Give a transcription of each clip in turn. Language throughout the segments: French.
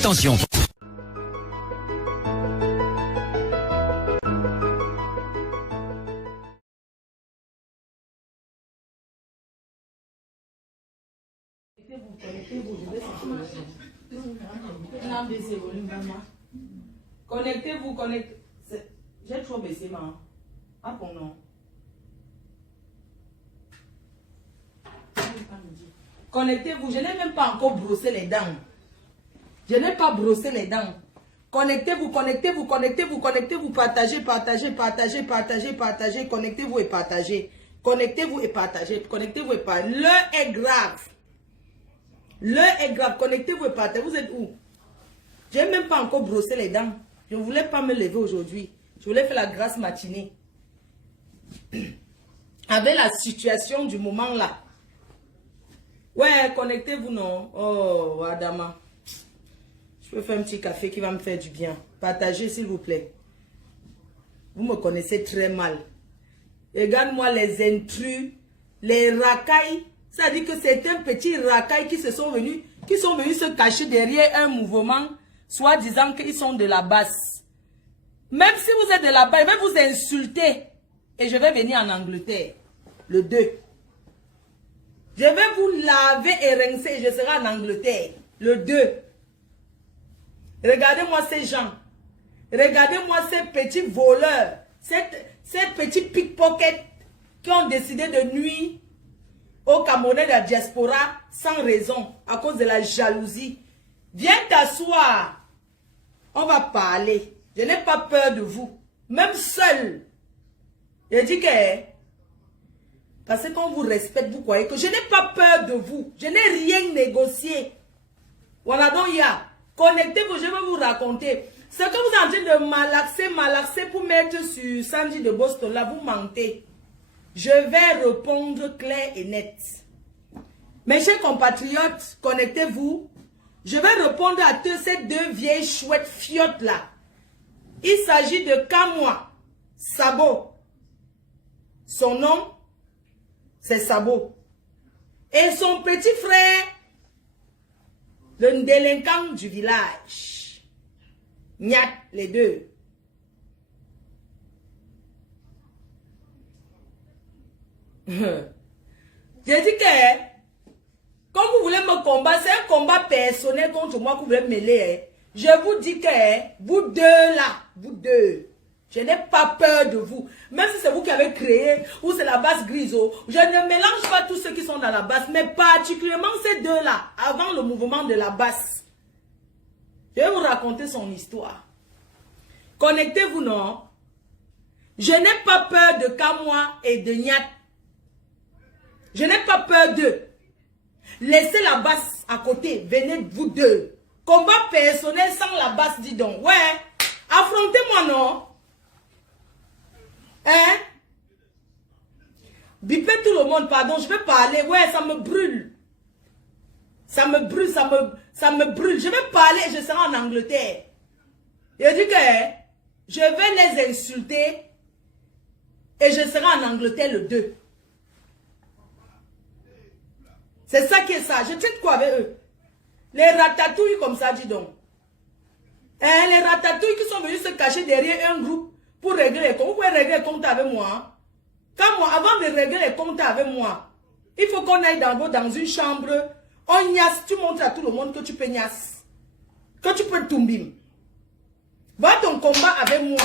Attention. Connectez-vous, connectez. J'ai trop baissé, maman. Ah, bon, non. Connectez-vous. Je n'ai même pas encore brossé les dents. Je n'ai pas brossé les dents. Connectez-vous, connectez-vous, connectez-vous, connectez-vous. Partagez, partagez, partagez, partagez, partagez. Connectez-vous et partagez. Connectez-vous et partagez. Connectez-vous et partagez. L'heure est grave. L'heure est grave. Connectez-vous et partagez. Vous êtes où? Je n'ai même pas encore brossé les dents. Je ne voulais pas me lever aujourd'hui. Je voulais faire la grasse matinée. Avec la situation du moment là. Ouais, connectez-vous, non? Oh, Adama. Je peux faire un petit café qui va me faire du bien. Partagez, s'il vous plaît. Vous me connaissez très mal. Regarde-moi les intrus, les racailles. Ça dit que c'est un petit racaille qui sont venus se cacher derrière un mouvement, soit disant qu'ils sont de la basse. Même si vous êtes de la basse, je vais vous insulter. Et je vais venir en Angleterre. Le 2. Je vais vous laver et rincer et je serai en Angleterre. Le 2. Regardez-moi ces gens. Regardez-moi ces petits voleurs. Ces petits pickpockets qui ont décidé de nuire aux Camerounais de la diaspora sans raison, à cause de la jalousie. Viens t'asseoir. On va parler. Je n'ai pas peur de vous. Même seul. Je dis que... Parce que quand on vous respecte, vous croyez que je n'ai pas peur de vous. Je n'ai rien négocié. Voilà donc il y a. Connectez-vous, je vais vous raconter. Ce que vous êtes en train de malaxer pour mettre sur Sandy de Boston, là, vous mentez. Je vais répondre clair et net. Mes chers compatriotes, connectez-vous. Je vais répondre à ces deux vieilles chouettes fiottes là. Il s'agit de Kamwa Sabo. Son nom, c'est Sabo. Et son petit frère, le délinquant du village. Nyat, les deux. J'ai dit que, comme vous voulez me combattre, c'est un combat personnel contre moi que vous voulez mêler. Je vous dis que, vous deux là, vous deux, je n'ai pas peur de vous. Même si c'est vous qui avez créé, ou c'est la base Griso, je ne mélange pas tous ceux qui sont dans la base, mais particulièrement ces deux là, avant le mouvement de la base. Je vais vous raconter son histoire. Connectez-vous, non? Je n'ai pas peur de Kamwa et de Nyat. Je n'ai pas peur d'eux. Laissez la basse à côté. Venez vous deux. Combat personnel sans la basse, dis donc. Ouais. Affrontez-moi, non? Hein? Bipez tout le monde, pardon. Je vais parler. Ouais, ça me brûle. Ça me brûle, ça me brûle. Je vais parler et je serai en Angleterre. Il dit que je vais les insulter et je serai en Angleterre le 2. C'est ça qui est ça. Je traite quoi avec eux? Les ratatouilles comme ça, dis donc. Hein, les ratatouilles qui sont venus se cacher derrière un groupe pour régler les comptes. Vous pouvez régler les comptes avec moi. Hein? Quand moi, avant de régler les comptes avec moi, il faut qu'on aille dans une chambre. On niasse, tu montres à tout le monde que tu peux niasse. Que tu peux tumbim. Va ton combat avec moi.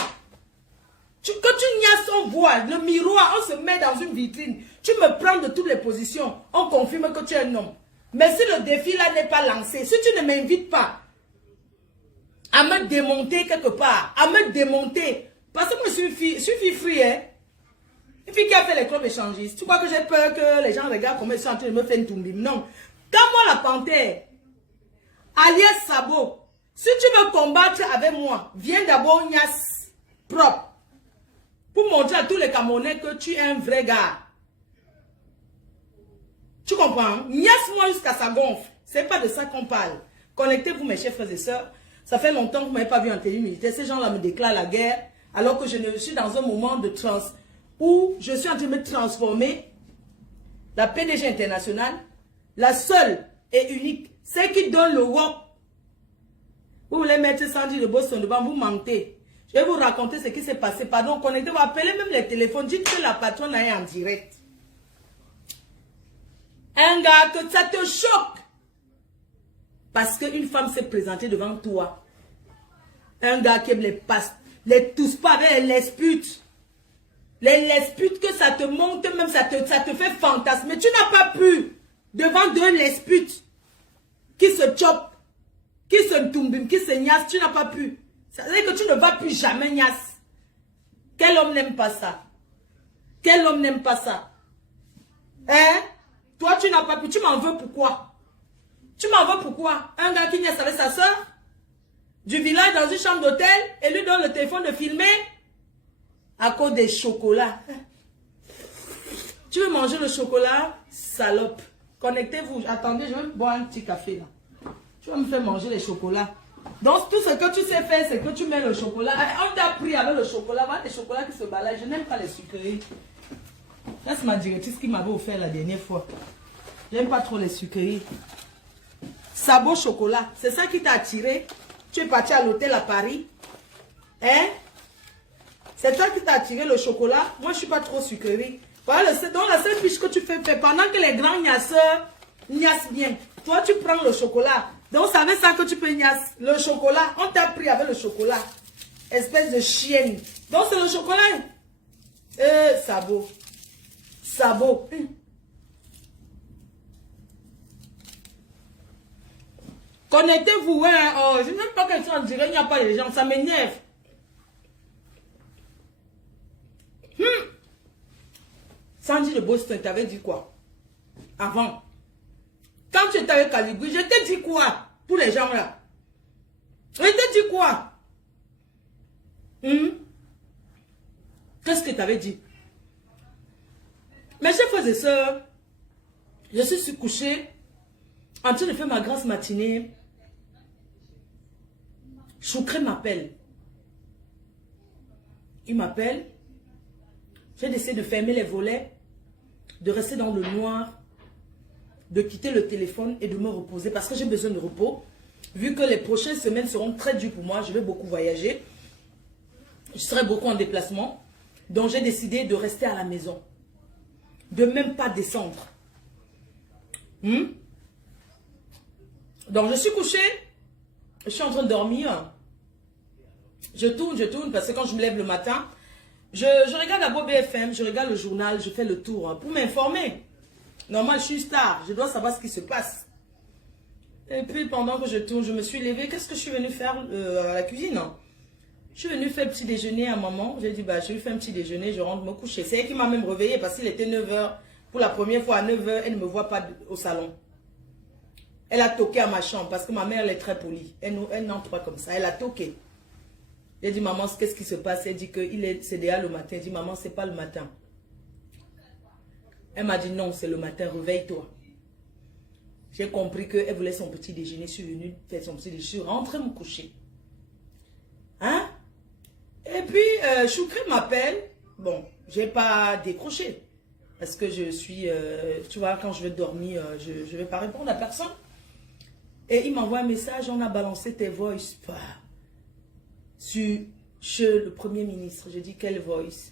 Que tu niasses, on voit le miroir, on se met dans une vitrine. Tu me prends de toutes les positions. On confirme que tu es un homme. Mais si le défi là n'est pas lancé, si tu ne m'invites pas à me démonter quelque part, à me démonter, parce que moi je suis fille free, hein. Une fille qui a fait les clubs échangistes. Tu crois que j'ai peur que les gens regardent comment ils sont en train de me faire une tumbim? Non. Quand moi la panthère, alias Sabo, si tu veux combattre avec moi, viens d'abord niasse propre. Pour montrer à tous les Camerounais que tu es un vrai gars. Tu comprends? Niasse-moi jusqu'à sa gonfle. C'est pas de ça qu'on parle. Connectez-vous mes chers frères et sœurs. Ça fait longtemps que vous ne m'avez pas vu en tenue militaire. Ces gens-là me déclarent la guerre. Alors que je suis dans un moment de où je suis en train de me transformer. La PDG internationale, la seule et unique, c'est qui donne le WOP. Vous voulez mettre Sandy de Boston devant, vous mentez. Je vais vous raconter ce qui s'est passé. Pardon, connectez-vous, appelez même les téléphones. Dites que la patronne est en direct. Un gars que ça te choque. Parce qu'une femme s'est présentée devant toi. Un gars qui aime les tousse pas avec les lesputes. Les lesputes que ça te monte, même ça te fait fantasmer. Tu n'as pas pu, devant deux lesputes, qui se chopent, qui se toumbent, qui se niassent, tu n'as pas pu. Ça veut dire que tu ne vas plus jamais niasse. Quel homme n'aime pas ça? Quel homme n'aime pas ça? Hein? Toi, tu n'as pas pu. Tu m'en veux pourquoi? Tu m'en veux pourquoi? Un gars qui niaise avec sa soeur, du village dans une chambre d'hôtel, et lui donne le téléphone de filmer à cause des chocolats. Tu veux manger le chocolat? Salope. Connectez-vous. Attendez, je vais boire un petit café là. Tu vas me faire manger les chocolats. Donc, tout ce que tu sais faire, c'est que tu mets le chocolat. On t'a pris avec le chocolat. Voilà les chocolats qui se baladent. Je n'aime pas les sucreries. Ça, c'est ma directrice qui m'avait offert la dernière fois. J'aime pas trop les sucreries. Sabot chocolat. C'est ça qui t'a attiré. Tu es parti à l'hôtel à Paris. Hein? C'est toi qui t'a attiré le chocolat. Moi, je suis pas trop sucrerie. Voilà, donc la seule fiche que tu fais, pendant que les grands gnasseurs gnassent bien. Toi, tu prends le chocolat. Donc, c'est avec ça que tu peux gnasser. Le chocolat, on t'a pris avec le chocolat. Espèce de chienne. Donc, c'est le chocolat. Sabot. Sabot. Connectez-vous. Hein. Oh, je n'aime pas qu'elles soient en direct. Il n'y a pas les gens. Ça m'énerve. Sandy de Boston, t'avais dit quoi? Avant. Quand tu étais avec Calibri, je t'ai dit quoi? Pour les gens là. Je t'ai dit quoi? Qu'est-ce que tu avais dit? Mes chers frères et sœurs, je suis couchée en train de faire ma grasse matinée. Choucré m'appelle. Il m'appelle. J'ai décidé de fermer les volets, de rester dans le noir, de quitter le téléphone et de me reposer parce que j'ai besoin de repos. Vu que les prochaines semaines seront très dures pour moi, je vais beaucoup voyager. Je serai beaucoup en déplacement. Donc j'ai décidé de rester à la maison. De même pas descendre. Donc je suis couchée. Je suis en train de dormir. Je tourne parce que quand je me lève le matin, je regarde la BFM, je regarde le journal, je fais le tour pour m'informer. Normalement, je suis star, je dois savoir ce qui se passe. Et puis, pendant que je tourne, je me suis levée. Qu'est-ce que je suis venue faire à la cuisine? Je suis venue faire petit déjeuner à maman. J'ai dit, bah, je vais faire un petit déjeuner, je rentre me coucher. C'est elle qui m'a même réveillée parce qu'il était 9 h. Pour la première fois à 9 h, elle ne me voit pas au salon. Elle a toqué à ma chambre parce que ma mère, elle est très polie. Elle n'entre pas comme ça. Elle a toqué. J'ai dit, maman, qu'est-ce qui se passe? Elle dit que c'est déjà le matin. J'ai dit, maman, c'est pas le matin. Elle m'a dit, non, c'est le matin, réveille-toi. J'ai compris qu'elle voulait son petit déjeuner. Je suis venue faire son petit déjeuner. Je suis rentrée me coucher. Hein? Et puis, Choucré m'appelle. Bon, j'ai pas décroché. Parce que je suis, tu vois, quand je vais dormir, je ne vais pas répondre à personne. Et il m'envoie un message, on a balancé tes voice chez le Premier ministre. J'ai dit, quelle voice?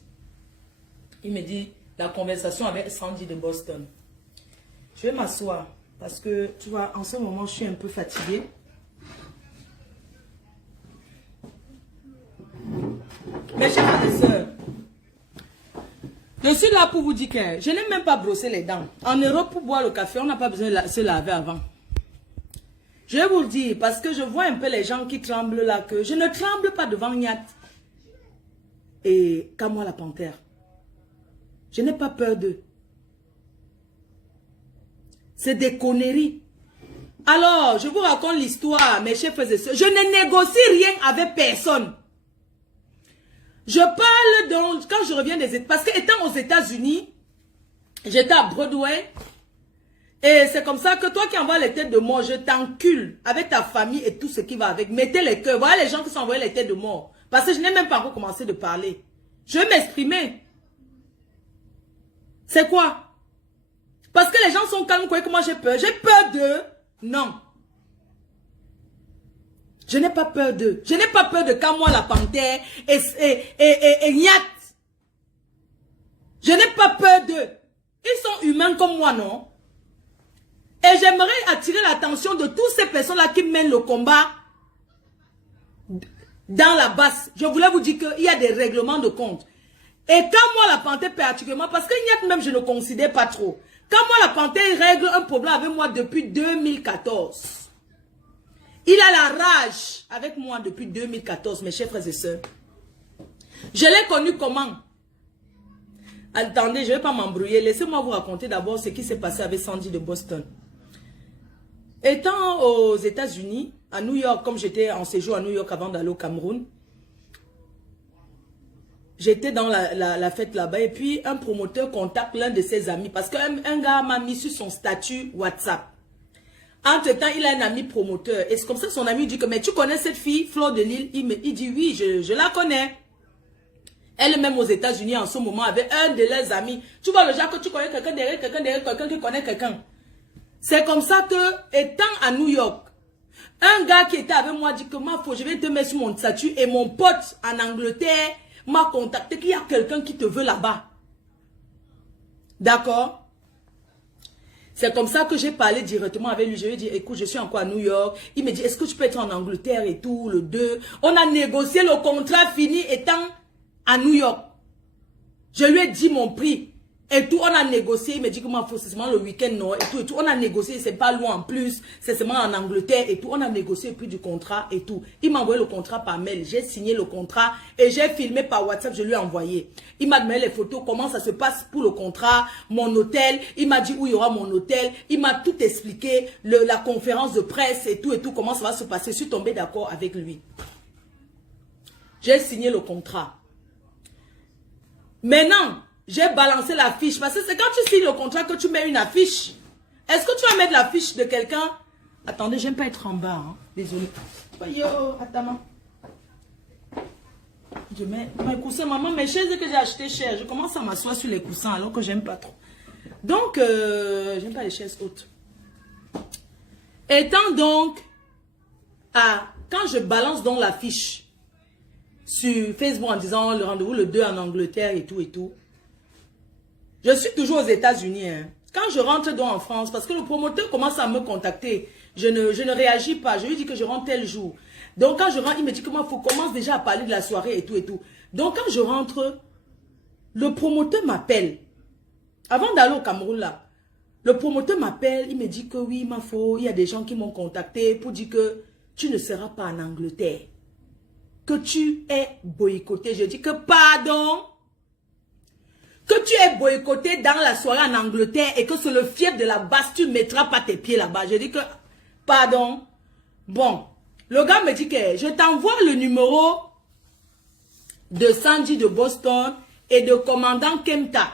Il me dit, la conversation avec Sandy de Boston. Je vais m'asseoir. Parce que, tu vois, en ce moment, je suis un peu fatiguée. Mes chers frères et sœurs, je suis là pour vous dire que je n'ai même pas brossé les dents. En Europe, pour boire le café, on n'a pas besoin de se laver avant. Je vais vous le dire, parce que je vois un peu les gens qui tremblent là, que je ne tremble pas devant Niat et Kamwa la panthère. Je n'ai pas peur d'eux. C'est des conneries. Alors, je vous raconte l'histoire, mes chers frères et sœurs. Je ne négocie rien avec personne. Je parle donc, quand je reviens des États, parce que étant aux États-Unis, j'étais à Broadway, et c'est comme ça que toi qui envoies les têtes de mort, je t'encule avec ta famille et tout ce qui va avec. Mettez les cœurs, voilà les gens qui sont envoyés les têtes de mort. Parce que je n'ai même pas encore commencé de parler. Je vais m'exprimer. C'est quoi? Parce que les gens sont calmes, quoi, que moi j'ai peur. J'ai peur d'eux? Non. Je n'ai pas peur d'eux. Je n'ai pas peur de Kamwa la panthère et Nyat. Je n'ai pas peur d'eux. Ils sont humains comme moi, non? Et j'aimerais attirer l'attention de toutes ces personnes-là qui mènent le combat dans la basse. Je voulais vous dire qu'il y a des règlements de compte. Et quand moi la panthère particulièrement, parce que Nyat même je ne considère pas trop. Quand moi la panthère règle un problème avec moi depuis 2014. Il a la rage avec moi depuis 2014, mes chers frères et sœurs. Je l'ai connu comment? Attendez, je ne vais pas m'embrouiller. Laissez-moi vous raconter d'abord ce qui s'est passé avec Sandy de Boston. Étant aux États-Unis, à New York, comme j'étais en séjour à New York avant d'aller au Cameroun, j'étais dans la fête là-bas et puis un promoteur contacte l'un de ses amis parce qu'un gars m'a mis sur son statut WhatsApp. Entre-temps, il a un ami promoteur et c'est comme ça son ami dit que mais tu connais cette fille, Fleur de Lille? Il dit oui, je la connais. Elle-même aux États-Unis en ce moment avec un de leurs amis. Tu vois le genre que tu connais quelqu'un derrière quelqu'un qui connaît quelqu'un. C'est comme ça que, étant à New York, un gars qui était avec moi dit que je vais te mettre sur mon statut et mon pote en Angleterre m'a contacté qu'il y a quelqu'un qui te veut là-bas. D'accord? C'est comme ça que j'ai parlé directement avec lui. Je lui ai dit, écoute, je suis encore à New York. Il me dit, est-ce que tu peux être en Angleterre et tout, le 2. On a négocié le contrat fini étant à New York. Je lui ai dit mon prix. Et tout, on a négocié. Il me dit que moi, c'est seulement le week-end, non, et tout. On a négocié, c'est pas loin en plus. C'est seulement en Angleterre et tout. On a négocié le prix du contrat et tout. Il m'a envoyé le contrat par mail. J'ai signé le contrat et j'ai filmé par WhatsApp. Je lui ai envoyé. Il m'a donné les photos, comment ça se passe pour le contrat, mon hôtel. Il m'a dit où il y aura mon hôtel. Il m'a tout expliqué, la conférence de presse et tout, comment ça va se passer. Je suis tombée d'accord avec lui. J'ai signé le contrat. Maintenant, j'ai balancé la fiche. Parce que c'est quand tu signes le contrat que tu mets une affiche. Est-ce que tu vas mettre la fiche de quelqu'un? Attendez, j'aime pas être en bas. Hein. Désolé. Yo, attends. Je mets mes coussins. Maman, mes chaises que j'ai achetées chères. Je commence à m'asseoir sur les coussins alors que j'aime pas trop. Donc, j'aime pas les chaises hautes. Étant donc quand je balance donc la fiche sur Facebook en disant le rendez-vous le 2 en Angleterre et tout. Je suis toujours aux États-Unis. Hein. Quand je rentre donc en France, parce que le promoteur commence à me contacter, je ne réagis pas. Je lui dis que je rentre tel jour. Donc quand je rentre, il me dit que moi, il faut commencer déjà à parler de la soirée et tout. Donc quand je rentre, le promoteur m'appelle. Avant d'aller au Cameroun là, le promoteur m'appelle, il me dit que oui, il y a des gens qui m'ont contacté pour dire que tu ne seras pas en Angleterre. Que tu es boycotté. Je dis que pardon. Que tu es boycotté dans la soirée en Angleterre et que c'est le fief de la base, tu ne mettras pas tes pieds là-bas. Je dis que, pardon. Bon, le gars me dit que je t'envoie le numéro de Sandy de Boston et de commandant Kemta.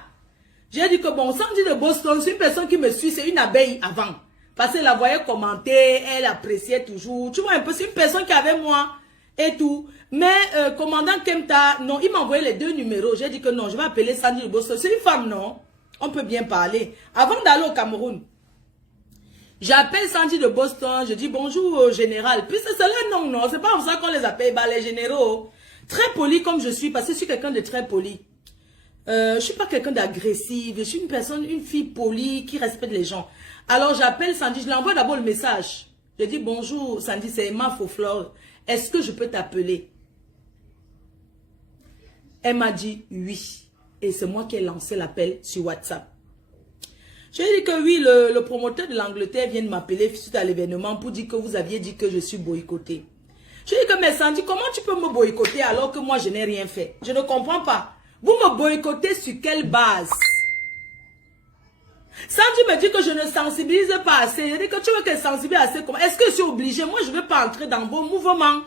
J'ai dit que bon, Sandy de Boston, c'est une personne qui me suit, c'est une abeille avant. Parce qu'elle la voyait commenter, elle appréciait toujours. Tu vois un peu, c'est une personne qui avait moi et tout. Mais commandant Kemta, non, il m'a envoyé les deux numéros. J'ai dit que non, je vais appeler Sandy de Boston. C'est une femme, non? On peut bien parler. Avant d'aller au Cameroun, j'appelle Sandy de Boston. Je dis bonjour au général. Puis c'est là, non, c'est pas comme ça qu'on les appelle. Bah, les généraux, très poli comme je suis, parce que je suis quelqu'un de très poli. Je suis pas quelqu'un d'agressif. Je suis une fille polie qui respecte les gens. Alors j'appelle Sandy. Je lui envoie d'abord le message. Je dis bonjour Sandy, c'est Emma Foflore. Est-ce que je peux t'appeler? Elle m'a dit oui. Et c'est moi qui ai lancé l'appel sur WhatsApp. Je lui ai dit que oui, le promoteur de l'Angleterre vient de m'appeler suite à l'événement pour dire que vous aviez dit que je suis boycottée. Je lui ai dit que mais Sandy, comment tu peux me boycotter alors que moi je n'ai rien fait? Je ne comprends pas. Vous me boycottez sur quelle base? Sandy me dit que je ne sensibilise pas assez. Je dis que tu veux que je sensibilise assez comment? Est-ce que je suis obligée? Moi je ne veux pas entrer dans vos mouvements.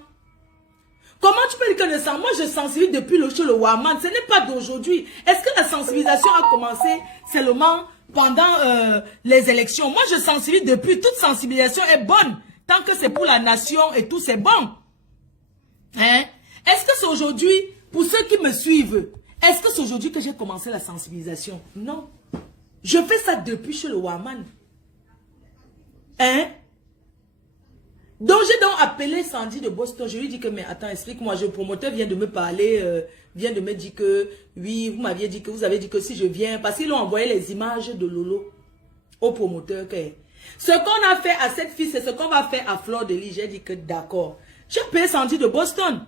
Comment tu peux dire que moi je sensibilise depuis chez le Waman? Ce n'est pas d'aujourd'hui. Est-ce que la sensibilisation a commencé seulement pendant les élections? Moi je sensibilise depuis. Toute sensibilisation est bonne. Tant que c'est pour la nation et tout, c'est bon. Hein? Est-ce que c'est aujourd'hui, pour ceux qui me suivent, est-ce que c'est aujourd'hui que j'ai commencé la sensibilisation? Non. Je fais ça depuis chez le Waman. Hein? Donc, j'ai donc appelé Sandy de Boston. Je lui ai dit que, mais attends, explique-moi, le promoteur vient de me parler, vient de me dire que, oui, vous m'aviez dit que, vous avez dit que si je viens, parce qu'ils ont envoyé les images de Lolo au promoteur. Okay. Ce qu'on a fait à cette fille, c'est ce qu'on va faire à Fleur de Lys. J'ai dit que d'accord. J'ai payé Sandy de Boston.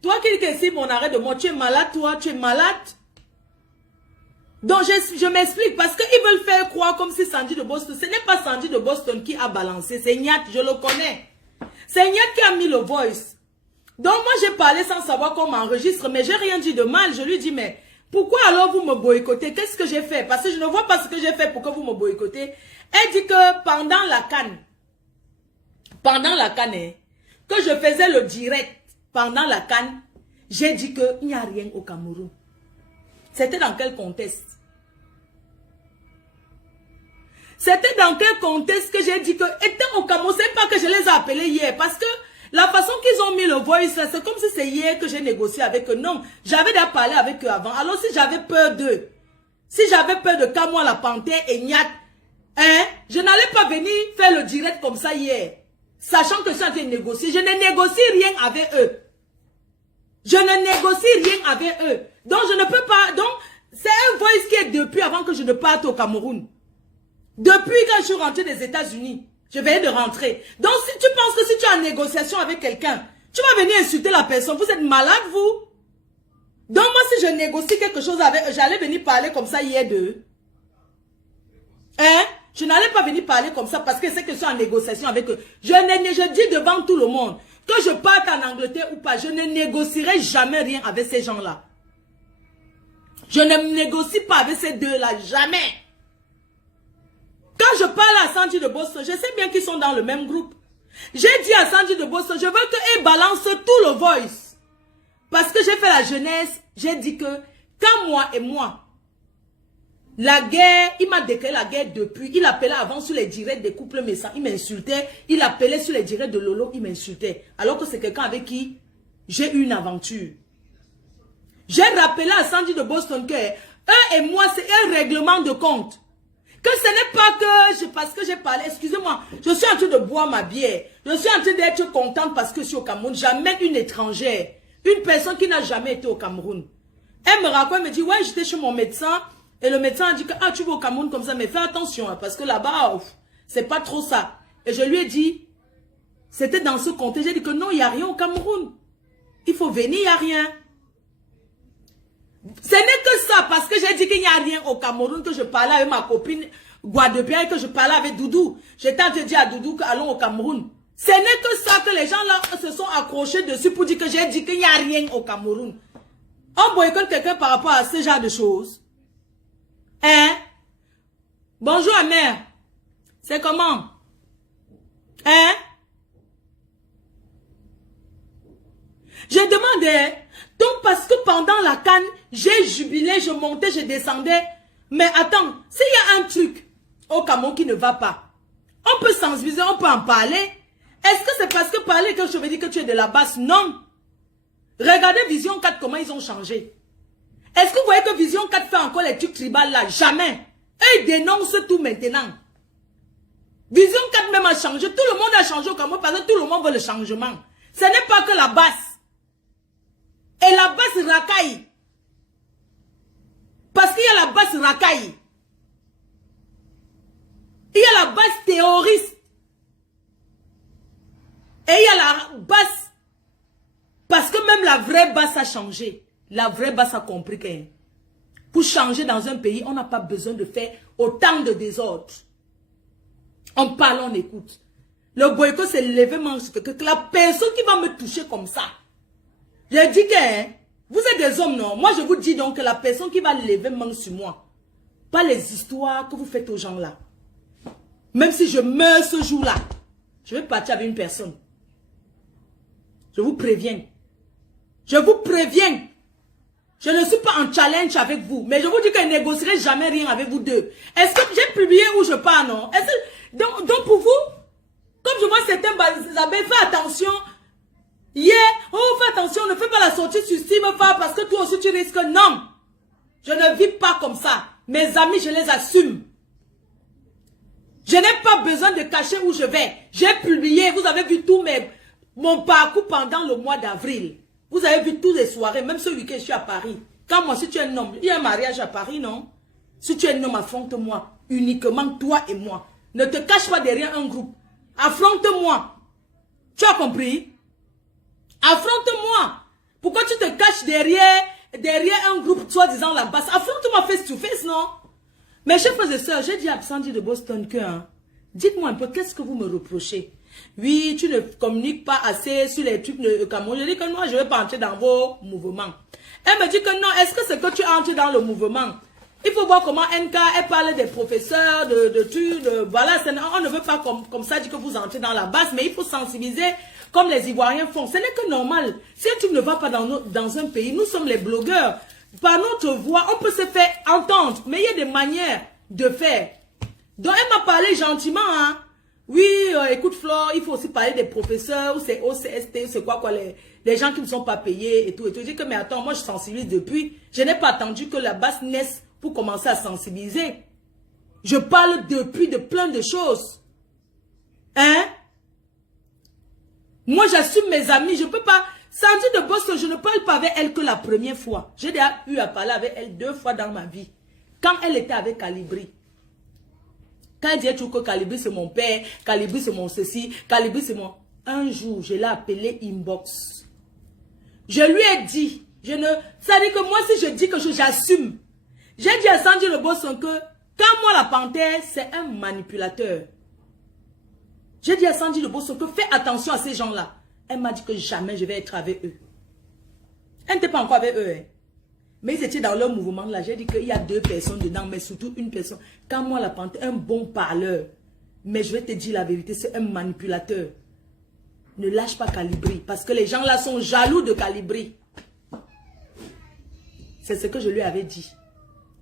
Toi qui dis que si mon arrêt de moi, tu es malade, toi, tu es malade. Donc, je m'explique parce qu'ils veulent faire croire comme si Sandy de Boston, ce n'est pas Sandy de Boston qui a balancé, c'est Nyat, je le connais. C'est Nyat qui a mis le voice. Donc, moi, j'ai parlé sans savoir qu'on m'enregistre, mais j'ai rien dit de mal. Je lui dis, mais pourquoi alors vous me boycottez? Qu'est-ce que j'ai fait? Parce que je ne vois pas ce que j'ai fait pour que vous me boycottez. Elle dit que pendant la CAN, que je faisais le direct pendant la CAN, j'ai dit qu'il n'y a rien au Cameroun. C'était dans quel contexte? C'était dans quel contexte que j'ai dit que, étant au Cameroun, c'est pas que je les ai appelés hier, parce que la façon qu'ils ont mis le voice, c'est comme si c'est hier que j'ai négocié avec eux. Non, j'avais déjà parlé avec eux avant. Alors si j'avais peur d'eux, si j'avais peur de Kamoa la Panthère et Nyat, je n'allais pas venir faire le direct comme ça hier, sachant que je suis en train de négocier. Je ne négocie rien avec eux. Je ne négocie rien avec eux. Donc je ne peux pas, donc c'est un voice qui est depuis avant que je ne parte au Cameroun. Depuis que je suis rentré des États-Unis, je venais de rentrer. Donc si tu penses que si tu es en négociation avec quelqu'un, tu vas venir insulter la personne, vous êtes malade vous? Donc moi si je négocie quelque chose avec eux, j'allais venir parler comme ça hier d'eux. Je n'allais pas venir parler comme ça parce que c'est que je suis en négociation avec eux. Je dis devant tout le monde, que je parte en Angleterre ou pas, je ne négocierai jamais rien avec ces gens-là. Je ne négocie pas avec ces deux-là, jamais. Quand je parle à Sandy de Boston, je sais bien qu'ils sont dans le même groupe. J'ai dit à Sandy de Boston, je veux qu'elle balance tout le voice. Parce que j'ai fait la jeunesse, j'ai dit que quand moi et moi, la guerre, il m'a déclaré la guerre depuis, il appelait avant sur les directs des couples méchants, il m'insultait, il appelait sur les directs de Lolo, il m'insultait. Alors que c'est quelqu'un avec qui j'ai eu une aventure. J'ai rappelé à Sandy de Boston que eux et moi, c'est un règlement de compte. Que ce n'est pas que, parce que j'ai parlé, excusez-moi, je suis en train de boire ma bière. Je suis en train d'être contente parce que je suis au Cameroun. Jamais une étrangère, une personne qui n'a jamais été au Cameroun. Elle me raconte, elle me dit, ouais, j'étais chez mon médecin. Et le médecin a dit que, ah, tu vas au Cameroun comme ça, mais fais attention, hein, parce que là-bas, c'est pas trop ça. Et je lui ai dit, c'était dans ce contexte, j'ai dit que non, il n'y a rien au Cameroun. Il faut venir, il n'y a rien. Ce n'est que ça, parce que j'ai dit qu'il n'y a rien au Cameroun, que je parlais avec ma copine Guadeloupe, que je parlais avec Doudou. J'étais en train de dire à Doudou qu'allons au Cameroun. Ce n'est que ça que les gens là se sont accrochés dessus pour dire que j'ai dit qu'il n'y a rien au Cameroun. On boycotte quelqu'un par rapport à ce genre de choses. Bonjour, mère. C'est comment? Je demandais, donc parce que pendant la CAN, j'ai jubilé, je montais, je descendais. Mais attends, s'il y a un truc au Cameroun qui ne va pas, on peut sensibiliser, on peut en parler. Est-ce que c'est parce que parler que je veux dire que tu es de la basse? Non. Regardez Vision 4, comment ils ont changé. Est-ce que vous voyez que Vision 4 fait encore les trucs tribales là? Jamais. Et ils dénoncent tout maintenant. Vision 4 même a changé. Tout le monde a changé au Cameroun parce que tout le monde veut le changement. Ce n'est pas que la basse. Et la basse racaille. Parce qu'il y a la basse racaille. Il y a la basse terroriste. Et il y a la basse. Parce que même la vraie basse a changé. La vraie basse a compris que pour changer dans un pays, on n'a pas besoin de faire autant de désordre. On parle, on écoute. Le boycott, c'est l'événement que la personne qui va me toucher comme ça. J'ai dit que vous êtes des hommes, non? Moi, je vous dis donc que la personne qui va lever main sur moi, pas les histoires que vous faites aux gens là. Même si je meurs ce jour-là, je vais partir avec une personne. Je vous préviens. Je vous préviens. Je ne suis pas en challenge avec vous. Mais je vous dis que je ne négocierai jamais rien avec vous deux. Est-ce que j'ai publié où je pars, non? Donc pour vous, comme je vois certains, vous avez fait attention. Fais attention, ne fais pas la sortie sur Steam parce que toi aussi tu risques. Non. Je ne vis pas comme ça. Mes amis, je les assume. Je n'ai pas besoin de cacher où je vais. J'ai publié, vous avez vu tout mon parcours pendant le mois d'avril. Vous avez vu toutes les soirées, même ce week-end, je suis à Paris. Quand moi, si tu es un homme, il y a un mariage à Paris, non? Si tu es un homme, affronte-moi. Uniquement toi et moi. Ne te cache pas derrière un groupe. Affronte-moi. Tu as compris? Affronte-moi. Pourquoi tu te caches derrière un groupe, soi-disant la basse? Affronte-moi face to face, non? Mes chers frères et sœurs, j'ai dit à Sandy de Boston que, hein, dites-moi un peu, qu'est-ce que vous me reprochez? Oui, tu ne communiques pas assez sur les trucs de Cameroun. Je dis que moi, je ne vais pas entrer dans vos mouvements. Elle me dit que non, est-ce que c'est que tu entres dans le mouvement? Il faut voir comment NK, elle parle des professeurs, de trucs, voilà, on ne veut pas comme ça dire que vous entrez dans la base, mais il faut sensibiliser comme les Ivoiriens font. Ce n'est que normal. Si tu ne vas pas dans un pays, nous sommes les blogueurs. Par notre voix, on peut se faire entendre, mais il y a des manières de faire. Donc, elle m'a parlé gentiment, hein. Oui, écoute Flore, il faut aussi parler des professeurs, ou c'est OCST, c'est quoi, les gens qui ne sont pas payés et tout. Et tu dis que, mais attends, moi je sensibilise depuis. Je n'ai pas attendu que la basse naisse pour commencer à sensibiliser. Je parle depuis de plein de choses. Hein? Moi j'assume mes amis, je peux pas... Sandy de Boston, je ne parle pas avec elle que la première fois. J'ai déjà eu à parler avec elle 2 fois dans ma vie. Quand elle était avec Calibri. Quand elle disait tout que Calibri c'est mon père, Calibri c'est mon ceci, Calibri c'est mon... Un jour, je l'ai appelé inbox. Je lui ai dit, ça dit que moi si je dis que j'assume. J'ai dit à Sandy de Boston que quand moi la panthère, c'est un manipulateur. J'ai dit à Sandy de Boston que fais attention à ces gens-là. Elle m'a dit que jamais je vais être avec eux. Elle n'était pas encore avec eux. Hein. Mais ils étaient dans leur mouvement là. J'ai dit qu'il y a 2 personnes dedans, mais surtout une personne. Quand moi la panthère, un bon parleur. Mais je vais te dire la vérité, c'est un manipulateur. Ne lâche pas Calibri. Parce que les gens là sont jaloux de Calibri. C'est ce que je lui avais dit.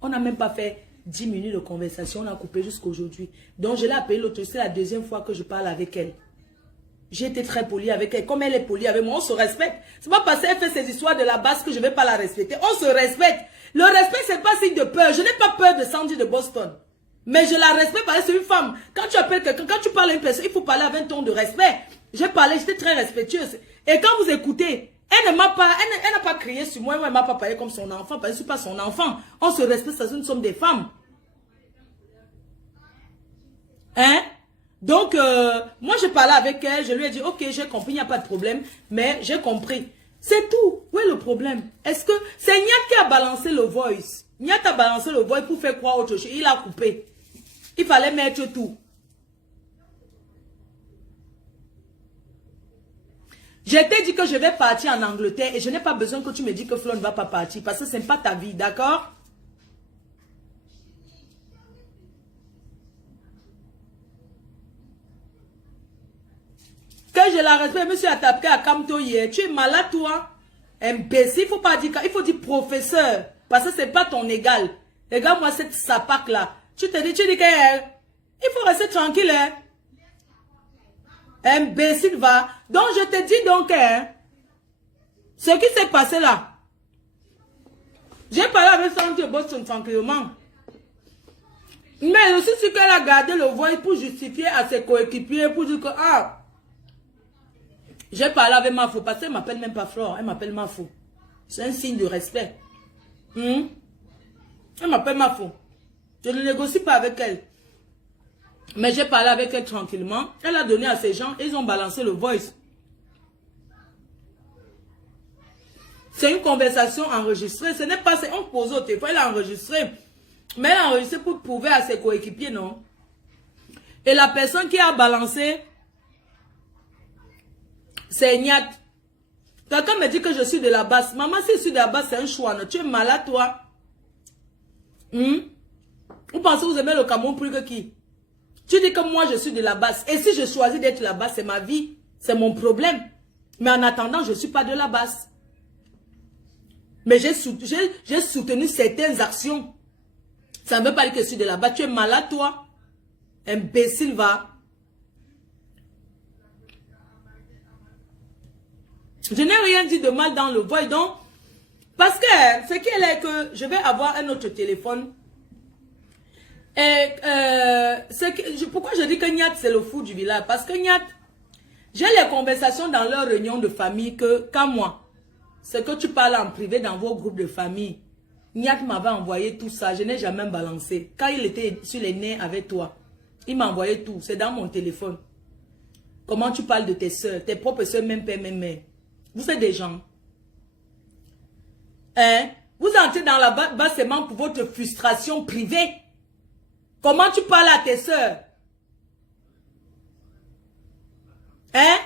On n'a même pas fait 10 minutes de conversation. On a coupé jusqu'aujourd'hui. Donc je l'ai appelée l'autre. C'est la 2e fois que je parle avec elle. J'ai été très polie avec elle. Comme elle est polie avec moi, on se respecte. C'est pas parce qu'elle fait ces histoires de la base que je ne vais pas la respecter. On se respecte. Le respect, c'est pas signe de peur. Je n'ai pas peur de Sandy de Boston. Mais je la respecte parce que c'est une femme. Quand tu appelles quelqu'un, quand tu parles à une personne, il faut parler avec un ton de respect. J'ai parlé, j'étais très respectueuse. Et quand vous écoutez, elle n'a pas crié sur moi, elle ne m'a pas parlé comme son enfant, parce que je ne suis pas son enfant. On se respecte parce que nous sommes des femmes. Hein? Donc, moi, je parlais avec elle, je lui ai dit, ok, j'ai compris, il n'y a pas de problème, mais j'ai compris. C'est tout. Où est le problème? Est-ce que c'est Niat qui a balancé le voice? Niat a balancé le voice pour faire croire autre chose. Il a coupé. Il fallait mettre tout. Je t'ai dit que je vais partir en Angleterre et je n'ai pas besoin que tu me dises que Flo ne va pas partir parce que ce n'est pas ta vie, d'accord? Que je la respecte, monsieur a tapé à Kamto hier. Tu es malade, toi? Imbécile, il faut pas dire, il faut dire professeur. Parce que ce n'est pas ton égal. Regarde-moi cette sapac-là. Tu dis que il faut rester tranquille, hein? Imbécile, va. Donc, je te dis donc, hein, ce qui s'est passé là. J'ai parlé avec Sandy Boston tranquillement. Mais aussi, c'est qu'elle a gardé le voix pour justifier à ses coéquipiers, pour dire que, ah, j'ai parlé avec Mafou, parce qu'elle ne m'appelle même pas Flore, elle m'appelle Mafou. C'est un signe de respect. Elle m'appelle Mafou. Je ne négocie pas avec elle. Mais j'ai parlé avec elle tranquillement. Elle a donné à ces gens, ils ont balancé le voice. C'est une conversation enregistrée. Ce n'est pas, on pose au téléphone, elle a enregistré. Mais elle a enregistré pour prouver à ses coéquipiers, non? Et la personne qui a balancé, c'est Niat. Quelqu'un me dit que je suis de la basse. Maman, si je suis de la basse, c'est un choix. Non? Tu es malade, toi. Vous pensez que vous aimez le Cameroun plus que qui? Tu dis que moi, je suis de la basse. Et si je choisis d'être la basse, c'est ma vie. C'est mon problème. Mais en attendant, je ne suis pas de la basse. Mais j'ai soutenu certaines actions. Ça ne veut pas dire que je suis de la basse. Tu es malade, toi. Imbécile, va. Je n'ai rien dit de mal dans le voix. Donc, parce que ce qui est là, que je vais avoir un autre téléphone. Et pourquoi je dis que Niat c'est le fou du village? Parce que Niat, j'ai les conversations dans leur réunion de famille que, quand moi, ce que tu parles en privé dans vos groupes de famille, Niat m'avait envoyé tout ça, je n'ai jamais balancé. Quand il était sur les nez avec toi, il m'a envoyé tout, c'est dans mon téléphone. Comment tu parles de tes soeurs, tes propres soeurs, même père, même mère. Vous êtes des gens. Hein? Vous entrez dans la base seulement pour votre frustration privée. Comment tu parles à tes soeurs? Hein?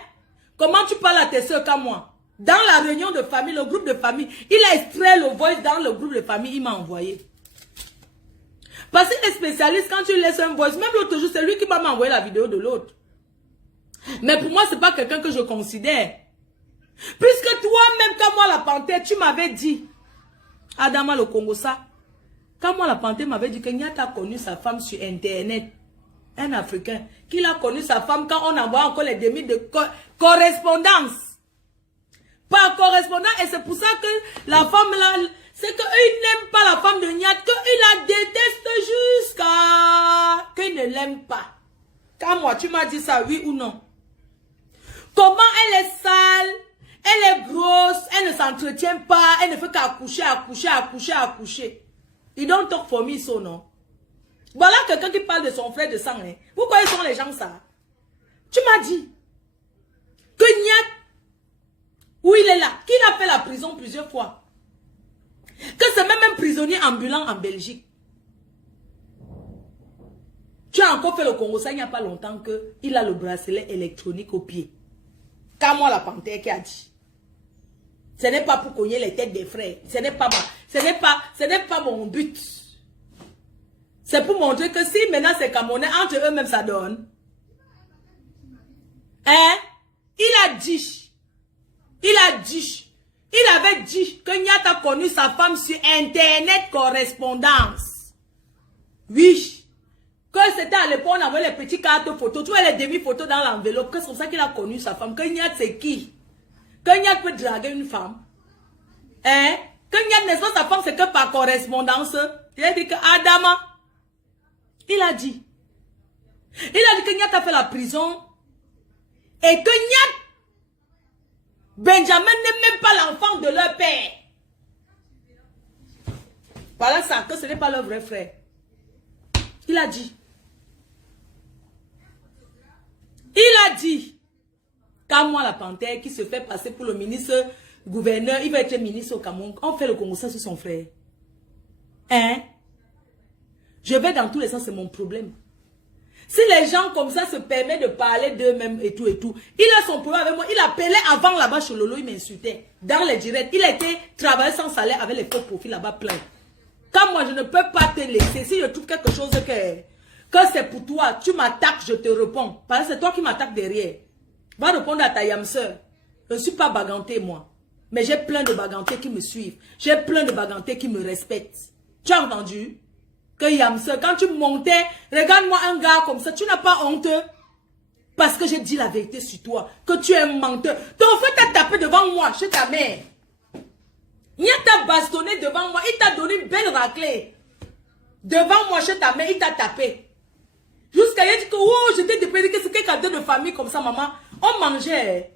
Comment tu parles à tes soeurs comme moi? Dans la réunion de famille, le groupe de famille, il a extrait le voice dans le groupe de famille, il m'a envoyé. Parce qu'il est spécialiste, quand tu laisses un voice, même l'autre jour, c'est lui qui m'a envoyé la vidéo de l'autre. Mais pour moi, c'est pas quelqu'un que je considère. Puisque toi-même, quand moi la panthère, tu m'avais dit, Adama le Congo, ça, quand moi la panthère m'avait dit que Niat a connu sa femme sur Internet, un Africain, qu'il a connu sa femme quand on envoie encore les demi de correspondance. Par correspondance, et c'est pour ça que la femme là, c'est qu'ils n'aiment pas la femme de Niat, qu'ils la détestent jusqu'à qu'ils ne l'aiment pas. Quand moi, tu m'as dit ça, oui ou non? Comment elle est sale, elle est grosse, elle ne s'entretient pas, elle ne fait qu'accoucher, accoucher, accoucher, accoucher. You don't talk for me, so non. Voilà quelqu'un qui parle de son frère de sang. Hein. Pourquoi ils sont les gens ça? Tu m'as dit que Niat, où il est là, qu'il a fait la prison plusieurs fois. Que c'est même un prisonnier ambulant en Belgique. Tu as encore fait le Congo, ça il n'y a pas longtemps qu'il a le bracelet électronique au pied. Quand moi la panthère qui a dit. Ce n'est pas pour cogner les têtes des frères. Ce n'est pas mon but. C'est pour montrer que si maintenant c'est Camerounais, entre eux-mêmes ça donne. Hein? Il avait dit que Niat a connu sa femme sur Internet correspondance. Oui. Que c'était à l'époque, on avait les petites cartes photos, tu vois les demi-photos dans l'enveloppe, que c'est comme ça qu'il a connu sa femme. Que Niat c'est qui? Que Niat peut draguer une femme? Hein? Que Niat n'est pas sa femme, c'est que par correspondance. Il a dit que Adama, il a dit que Niat a fait la prison et que Niat, Benjamin n'est même pas l'enfant de leur père. Voilà ça, que ce n'est pas leur vrai frère. Il a dit. Il a dit qu'à moi la panthère qui se fait passer pour le ministre gouverneur, il va être ministre au Cameroun. On fait le Congo ça sur son frère. Hein? Je vais dans tous les sens, c'est mon problème. Si les gens comme ça se permettent de parler d'eux-mêmes et tout, il a son problème avec moi. Il appelait avant là-bas chez Lolo, il m'insultait. Dans les directs, il était travaillé sans salaire avec les faux profils là-bas plein. Quand moi je ne peux pas te laisser, si je trouve quelque chose que c'est pour toi, tu m'attaques, je te réponds. Parce que c'est toi qui m'attaques derrière. Va répondre à ta yamseur. Je ne suis pas baganté moi. Mais j'ai plein de bagantés qui me suivent. J'ai plein de bagantés qui me respectent. Tu as entendu? Que yamseur, quand tu montais, regarde-moi un gars comme ça, tu n'as pas honte. Parce que j'ai dit la vérité sur toi. Que tu es un menteur. Ton frère t'a tapé devant moi, chez ta mère. Il t'a bastonné devant moi. Il t'a donné une belle raclée. Devant moi, chez ta mère, il t'a tapé. Jusqu'à il dit que, oh, j'étais déprimé, que c'est quel cadeau de famille comme ça, maman. On mangeait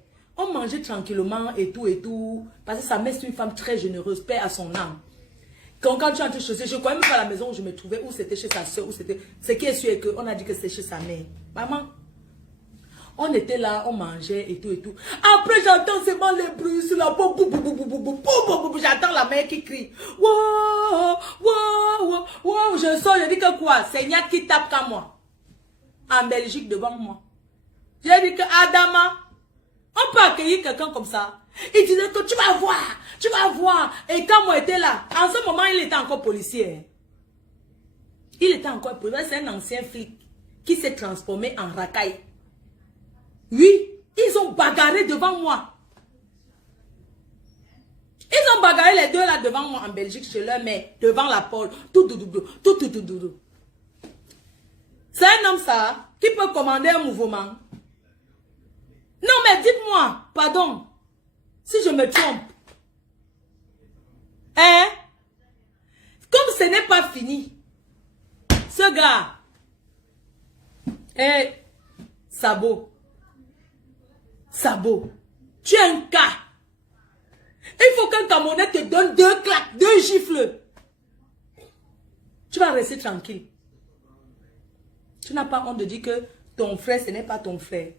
tranquillement et tout. Parce que sa mère, c'est une femme très généreuse, paix à son âme. Quand tu entres chez je ne connais même pas la maison où je me trouvais, où c'était chez sa soeur, où c'était. Ce qui est sûr, qu'on a dit que c'était chez sa mère. Maman, on était là, on mangeait et tout. Après, j'entends seulement les bruits sur la peau. J'entends la mère qui crie. Wow, wow, wow. Je sors, je dis que quoi? C'est Niat qui tape comme moi. En Belgique devant moi. J'ai dit que Adama, on peut accueillir quelqu'un comme ça. Il disait que tu vas voir. Et quand moi j'étais là, en ce moment, il était encore policier. Il était encore policier. C'est un ancien flic qui s'est transformé en racaille. Oui, ils ont bagarré devant moi. Ils ont bagarré les deux là devant moi en Belgique chez leur mère, devant la porte. Tout. C'est un homme ça qui peut commander un mouvement. Non mais dites-moi, pardon, si je me trompe. Hein? Comme ce n'est pas fini, ce gars. Eh, Sabo. Sabo. Tu es un cas. Il faut qu'un Camerounais te donne 2 claques, 2 gifles. Tu vas rester tranquille. Tu n'as pas honte de dire que ton frère, ce n'est pas ton frère.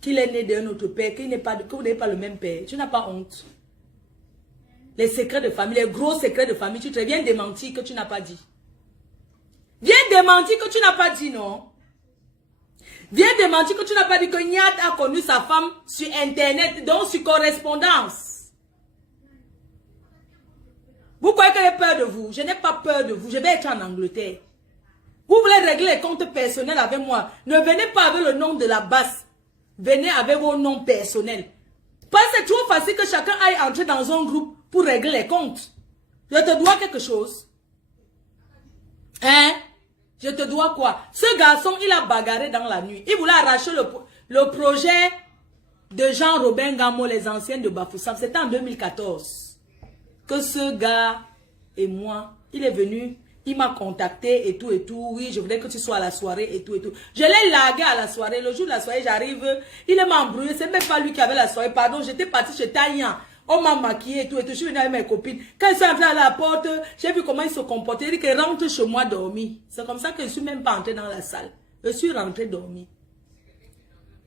Qu'il est né d'un autre père, que vous n'avez pas le même père. Tu n'as pas honte. Les secrets de famille, les gros secrets de famille, tu te viens démentir que tu n'as pas dit. Viens démentir que tu n'as pas dit, non. Viens démentir que tu n'as pas dit que Niad a connu sa femme sur Internet, donc sur correspondance. Vous croyez que j'ai peur de vous? Je n'ai pas peur de vous. Je vais être en Angleterre. Vous voulez régler les comptes personnels avec moi? Ne venez pas avec le nom de la basse. Venez avec vos noms personnels. Parce que c'est trop facile que chacun aille entrer dans un groupe pour régler les comptes. Je te dois quelque chose. Hein? Je te dois quoi? Ce garçon, il a bagarré dans la nuit. Il voulait arracher le projet de Jean-Robin Gamo, les anciens de Bafoussam. C'était en 2014. Que ce gars et moi, il est venu, il m'a contacté et tout et tout. Oui, je voudrais que tu sois à la soirée et tout et tout. Je l'ai largué à la soirée. Le jour de la soirée, j'arrive, il m'a embrouillé. C'est même pas lui qui avait la soirée. Pardon, j'étais partie chez Taïan. On m'a maquillé et tout et tout. Je suis venue avec mes copines. Quand ils sont entrés à la porte, j'ai vu comment ils se comportaient. Il dit que rentre chez moi dormir. C'est comme ça que je ne suis même pas entrée dans la salle. Je suis rentrée dormir.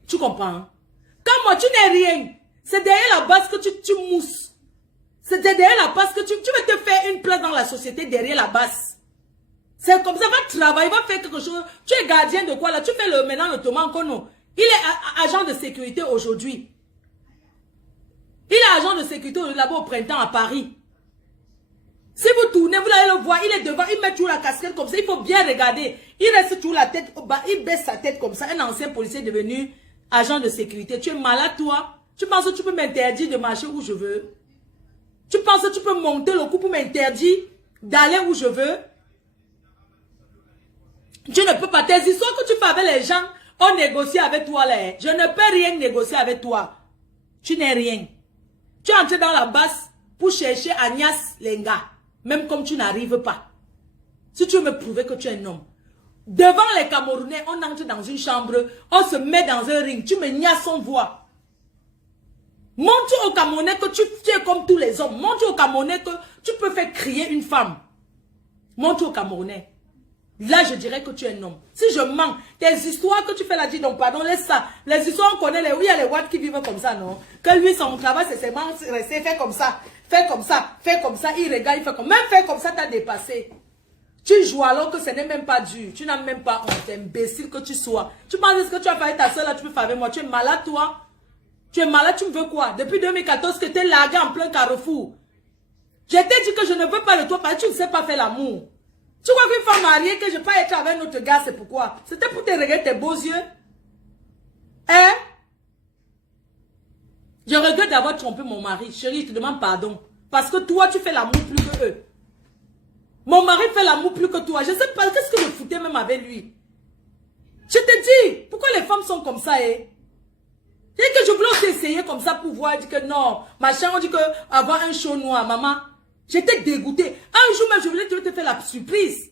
Tu comprends? Quand moi, tu n'es rien. C'est derrière la base que tu mousses. C'est derrière la base que tu veux te faire une place dans la société derrière la base. C'est comme ça, va travailler, va faire quelque chose. Tu es gardien de quoi là? Tu fais maintenant le Thomas Nkono. Il est agent de sécurité aujourd'hui. Il est agent de sécurité là-bas au printemps à Paris. Si vous tournez, vous allez le voir, il est devant, il met toujours la casquette comme ça, il faut bien regarder. Il reste toujours la tête au bas, il baisse sa tête comme ça. Un ancien policier devenu agent de sécurité. Tu es malade toi? Tu penses que tu peux m'interdire de marcher où je veux? Tu penses que tu peux monter le coup pour m'interdire d'aller où je veux? Tu ne peux pas. Tes histoires que tu fais avec les gens, on négocie avec toi là. Je ne peux rien négocier avec toi. Tu n'es rien. Tu es entré dans la basse pour chercher Agnès Lenga. Même comme tu n'arrives pas. Si tu veux me prouver que tu es un homme. Devant les Camerounais, on entre dans une chambre, on se met dans un ring. Tu me nias son voix. Montre aux Camerounais que tu es comme tous les hommes. Montre aux Camerounais que tu peux faire crier une femme. Montre aux Camerounais. Là, je dirais que tu es un homme. Si je mens, tes histoires que tu fais là, dis donc, pardon, laisse ça. Les histoires, on connaît, il y a les Watts qui vivent comme ça, non? Que lui, son travail, c'est seulement rester, faire comme ça, faire comme ça, faire comme ça, il regarde, il fait comme... Même faire comme ça, t'as dépassé. Tu joues alors que ce n'est même pas dur. Tu n'as même pas honte, imbécile que tu sois. Tu penses que tu as fait ta soeur là, tu peux faire avec moi. Tu es malade, toi? Tu es malade, tu me veux quoi? Depuis 2014, que tu es largué en plein carrefour. Je t'ai dit que je ne veux pas de toi parce que tu ne sais pas faire l'amour. Tu vois qu'une femme mariée, que je ne peux pas être avec un autre gars, c'est pourquoi? C'était pour te regarder tes beaux yeux. Hein? Je regrette d'avoir trompé mon mari. Chérie, je te demande pardon. Parce que toi, tu fais l'amour plus que eux. Mon mari fait l'amour plus que toi. Je ne sais pas, qu'est-ce que je foutais même avec lui? Je te dis, pourquoi les femmes sont comme ça, eh? Et que je voulais aussi essayer comme ça pour voir, dire que non, machin, on dit que avoir un chaud noir, maman. J'étais dégoûtée. Un jour même, je voulais te faire la surprise.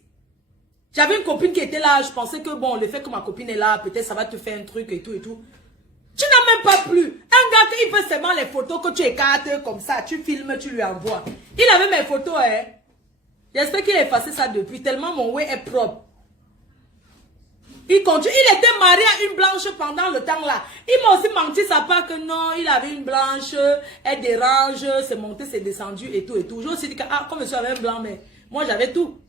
J'avais une copine qui était là, je pensais que bon, le fait que ma copine est là, peut-être ça va te faire un truc et tout et tout. Tu n'as même pas plu. Un gars qui fait seulement les photos que tu écartes comme ça, tu filmes, tu lui envoies. Il avait mes photos, hein. J'espère qu'il a effacé ça depuis, tellement mon way est propre. Il continue. Il était marié à une blanche pendant le temps là. Il m'a aussi menti sa part que non, il avait une blanche, elle dérange, c'est monté, c'est descendu et tout et tout. J'ai aussi dit que, ah, comme je suis avec un blanc, mais moi j'avais tout.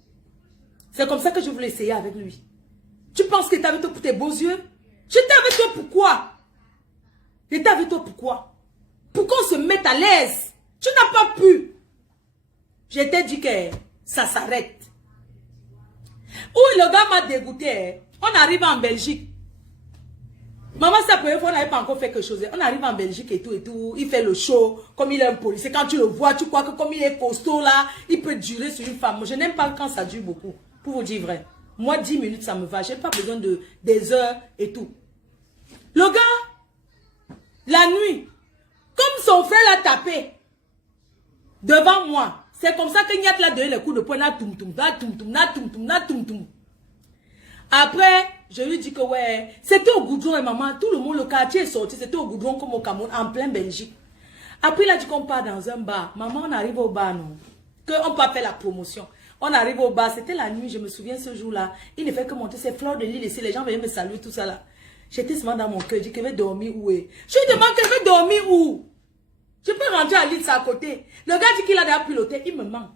C'est comme ça que je voulais essayer avec lui. Tu penses que tu avec toi pour tes beaux yeux? J'étais avec toi pourquoi? J'étais avec toi pourquoi? Pour qu'on se mette à l'aise. Tu n'as pas pu. Je t'ai dit que ça s'arrête. Où le gars m'a dégoûté. On arrive en Belgique. Maman, c'est la première fois, on n'avait pas encore fait quelque chose. On arrive en Belgique et tout. Il fait le show, comme il est un policier. Quand tu le vois, tu crois que comme il est costaud là, il peut durer sur une femme. Moi, je n'aime pas quand ça dure beaucoup. Pour vous dire vrai. Moi, 10 minutes, ça me va. Je n'ai pas besoin de des heures et tout. Le gars, la nuit, comme son frère l'a tapé devant moi, C'est comme ça que Niat l'a donné les coups de poing. Après, je lui dis que ouais, c'était au goudron et maman, tout le monde, le quartier est sorti, c'était au goudron comme au Cameroun, en plein Belgique. Après, il a dit qu'on part dans un bar. Maman, on arrive au bar, non? Qu'on peut faire la promotion. On arrive au bar, c'était la nuit, je me souviens ce jour-là. Il ne fait que monter ses fleurs de l'île ici, les gens venaient me saluer, tout ça là. J'étais seulement dans mon cœur, je dis que je vais dormir où est? Je lui demande que je vais dormir où? Je peux rentrer à l'île, c'est à côté. Le gars dit qu'il a déjà piloté, il me ment.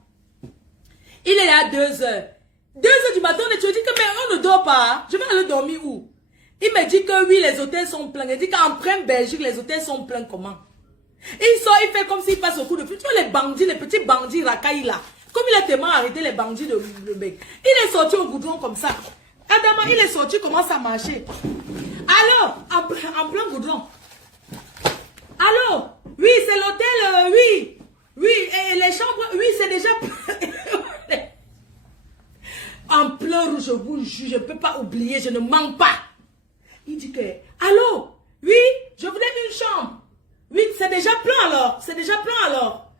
Il est là à 2 heures. 2 heures du matin, on te dit que mais on ne dort pas. Je vais aller dormir où? Il me dit que oui, les hôtels sont pleins. Il dit qu'en plein Belgique, les hôtels sont pleins comment? Il sort, il fait comme s'il passe au coup de fil. Tu vois les bandits, les petits bandits racailles là. Comme il a tellement arrêté les bandits de mec. Il est sorti au goudron comme ça. Adama, il est sorti, commence à marcher. Alors, en plein goudron. Allô? Oui, c'est l'hôtel, oui. Oui, et les chambres, oui, c'est déjà... En plein rouge, je vous jure, je ne peux pas oublier, je ne mens pas. Il dit que, allô? Oui, je voulais une chambre. Oui, c'est déjà plein alors. C'est déjà plein alors.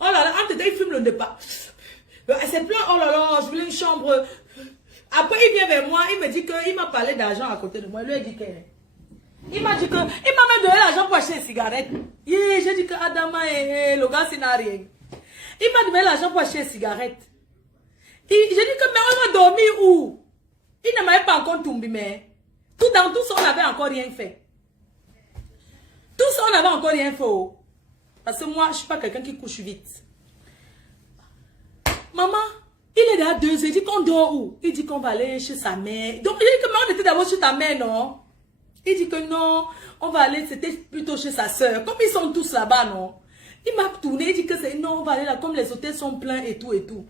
Oh là là, en il fume le départ. C'est plein, oh là là, je voulais une chambre. Après, il vient vers moi, il me dit qu'il m'a parlé d'argent à côté de moi. Il lui a dit que... Il m'a dit que... Il m'a même donné l'argent pour acheter une cigarette. Yeah, j'ai dit que Adama et le gars, c'est n'a rien. Il m'a donné l'argent pour acheter une cigarette. J'ai dit que, mais on va dormir où? Il ne m'avait pas encore tombé, mais... Dans tout ça, on n'avait encore rien fait. Tout ça, on n'avait encore rien fait. Oh. Parce que moi, je ne suis pas quelqu'un qui couche vite. Maman, il est là à 2 heures. Il dit qu'on dort où? Il dit qu'on va aller chez sa mère. Donc, il dit que mais on était d'abord chez ta mère, non? Il dit que non, on va aller, c'était plutôt chez sa soeur. Comme ils sont tous là-bas, non? Il m'a tourné, il dit que c'est non, on va aller là, comme les hôtels sont pleins et tout et tout.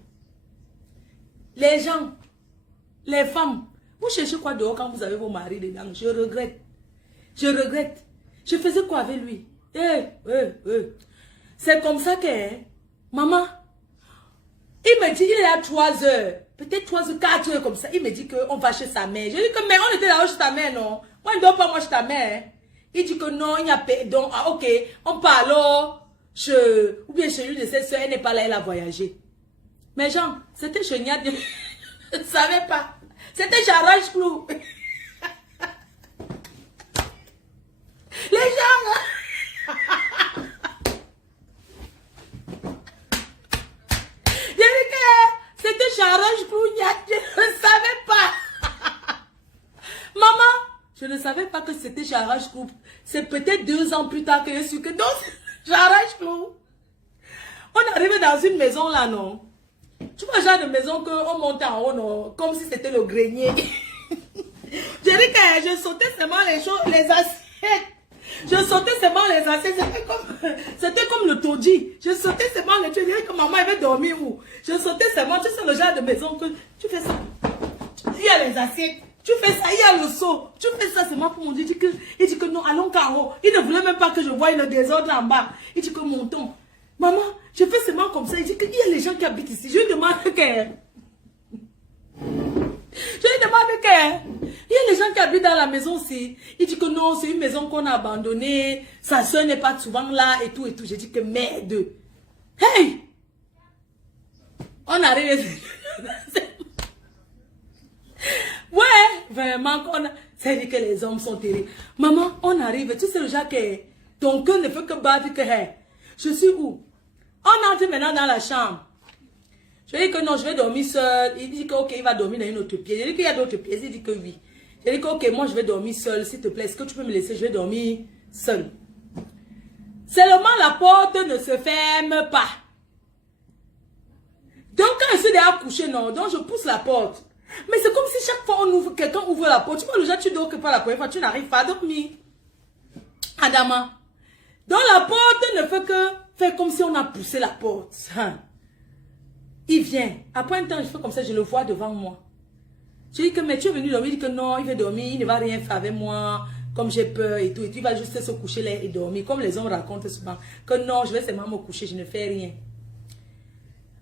Les gens, les femmes, vous cherchez quoi dehors quand vous avez vos maris dedans? Je regrette. Je regrette. Je faisais quoi avec lui? C'est comme ça que, maman, il me dit, il est à 3 heures, peut-être 3 heures, 4 heures comme ça. Il me dit qu'on va chez sa mère. Je dis que, mais on était là-haut chez ta mère, non? Moi, je ne dors pas, moi, chez ta mère. Il dit que non, il n'y a pas, donc, ah, ok, on parle alors, ou bien chez lui de cette soeur, elle n'est pas là, elle a voyagé. Mais Jean, c'était chez Niad, je ne savais pas. C'était chez Arrache-Clou. Les gens, j'ai dit que c'était chez Arrache-Clou, je ne savais pas. Maman, je ne savais pas que c'était chez Arrache-Clou. C'est peut-être 2 ans plus tard que je suis que donc, chez Arrache-Clou. On est arrivé dans une maison là, non? Tu vois, genre de maison qu'on montait en haut, non? Comme si c'était le grenier. J'ai dit que je sautais seulement les choses, les assiettes. Je sautais seulement les assiettes. C'était comme le taudis. Je sautais seulement les trucs. Je disais que maman, elle veut dormir où? Je sautais seulement, tu sais, le genre de maison que tu fais ça. Il y a les assiettes. Tu fais ça, il y a le seau. Tu fais ça seulement pour mon Dieu. Il dit que non, allons qu'en haut. Il ne voulait même pas que je voie le désordre en bas. Il dit que montons. Maman, je fais seulement comme ça. Il dit qu'il y a les gens qui habitent ici. Je lui demande que... Il y a les gens qui habitent dans la maison aussi. Il dit que non, c'est une maison qu'on a abandonnée. Sa soeur n'est pas souvent là et tout et tout. J'ai dit que merde. Hey! On arrive. Ouais, vraiment. C'est-à-dire que les hommes sont terribles. Maman, on arrive. Tu sais le genre que ton cœur ne fait que battre que hey, je suis où? On entre maintenant dans la chambre. Je lui dis que non, je vais dormir seul. Il dit que ok, il va dormir dans une autre pièce. Je lui dis qu'il y a d'autres pièces. Il dit que oui. Je lui dis que ok, moi je vais dormir seul, s'il te plaît. Est-ce que tu peux me laisser? Je vais dormir seul. Seulement la porte ne se ferme pas. Donc quand je suis déjà couché, non, donc je pousse la porte. Mais c'est comme si chaque fois on ouvre, quelqu'un ouvre la porte. Tu vois, le jour tu dors que pas la première fois, tu n'arrives pas à dormir. Adama. Donc la porte ne fait que faire comme si on a poussé la porte. Hein. Il vient. Après un temps, je fais comme ça, je le vois devant moi. Je dis que, mais tu es venu dormir? Il dit que non, il veut dormir, il ne va rien faire avec moi, comme j'ai peur et tout. Il va juste se coucher là et dormir. Comme les hommes racontent souvent, que non, je vais seulement me coucher, je ne fais rien.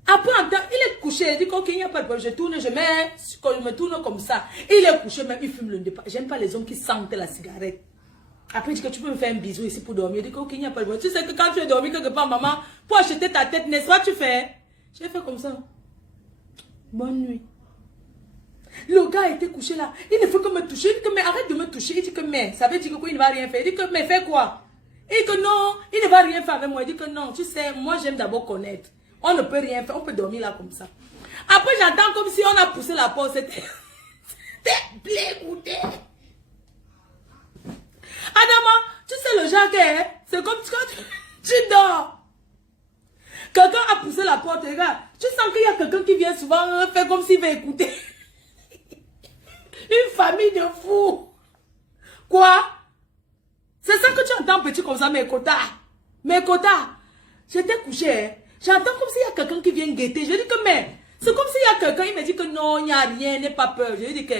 Après un temps, il est couché, il dit ok, il n'y a pas de problème, je tourne, je me tourne comme ça. Il est couché, même il fume le départ. J'aime pas les hommes qui sentent la cigarette. Après, il dit que tu peux me faire un bisou ici pour dormir. Il dit ok, il n'y a pas de problème. Tu sais que quand tu es dormi quelque part, maman, pour acheter ta tête, n'est-ce pas, tu fais? J'ai fait comme ça. Bonne nuit. Le gars était couché là. Il ne fait que me toucher. Il dit que mais arrête de me toucher. Il dit que mais ça veut dire que quoi, il ne va rien faire. Il dit que mais fais quoi? Il dit que non, il ne va rien faire avec moi. Il dit que non, tu sais, moi j'aime d'abord connaître. On ne peut rien faire, on peut dormir là comme ça. Après j'entends comme si on a poussé la porte. C'était blégoudé. Adama, tu sais le genre que c'est comme quand tu dors. Quelqu'un a poussé la porte, regarde. Tu sens qu'il y a quelqu'un qui vient souvent faire comme s'il veut écouter. Une famille de fous. Quoi? C'est ça que tu entends petit comme ça, mes quotas. Mes quotas. J'étais couché. J'entends comme s'il y a quelqu'un qui vient guetter. Je dis que mais, c'est comme s'il y a quelqu'un, il me dit que non, il n'y a rien, n'aie pas peur. Je dis que,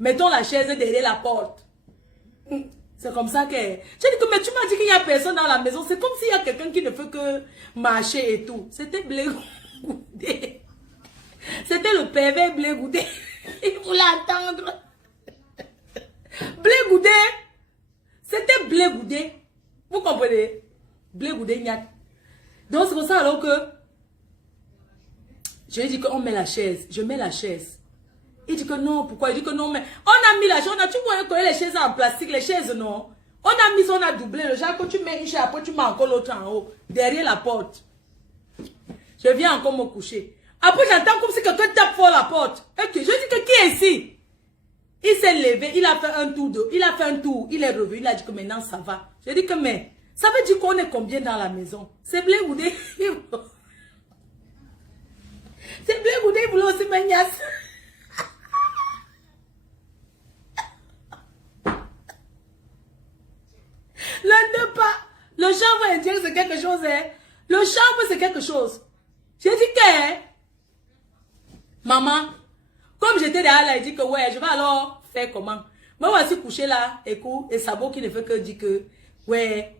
mettons la chaise derrière la porte. C'est comme ça que... Je dis que mais tu m'as dit qu'il n'y a personne dans la maison. C'est comme s'il y a quelqu'un qui ne fait que marcher et tout. C'était Blégoudé. C'était le pervers Blégoudé. Il voulait attendre. Blégoudé. C'était Blégoudé. Vous comprenez? Blégoudé, n'y a. Donc c'est pour ça alors que je lui ai dit qu'on met la chaise. Je mets la chaise. Il dit que non, pourquoi? Il dit que non, mais on a mis la chaise. Tu vois les chaises en plastique, les chaises non. On a mis, on a doublé. Le genre que tu mets une chaise, après tu mets encore l'autre en haut, derrière la porte. Je viens encore me coucher. Après j'entends comme si quelqu'un tape fort la porte. Ok, je dis que qui est ici? Il s'est levé, il a fait un tour il est revenu, il a dit que maintenant ça va. Je dis que mais, ça veut dire qu'on est combien dans la maison? C'est Blégoudé. C'est Blégoudé, il voulait aussi m'agnasse. Le chambre indien c'est quelque chose, hein. Le chambre c'est quelque chose. J'ai dit que, hein, maman, comme j'étais derrière là, il dit que ouais, je vais alors faire comment? Moi, voici couché là, écoute, et Sabo qui ne fait que dire que ouais,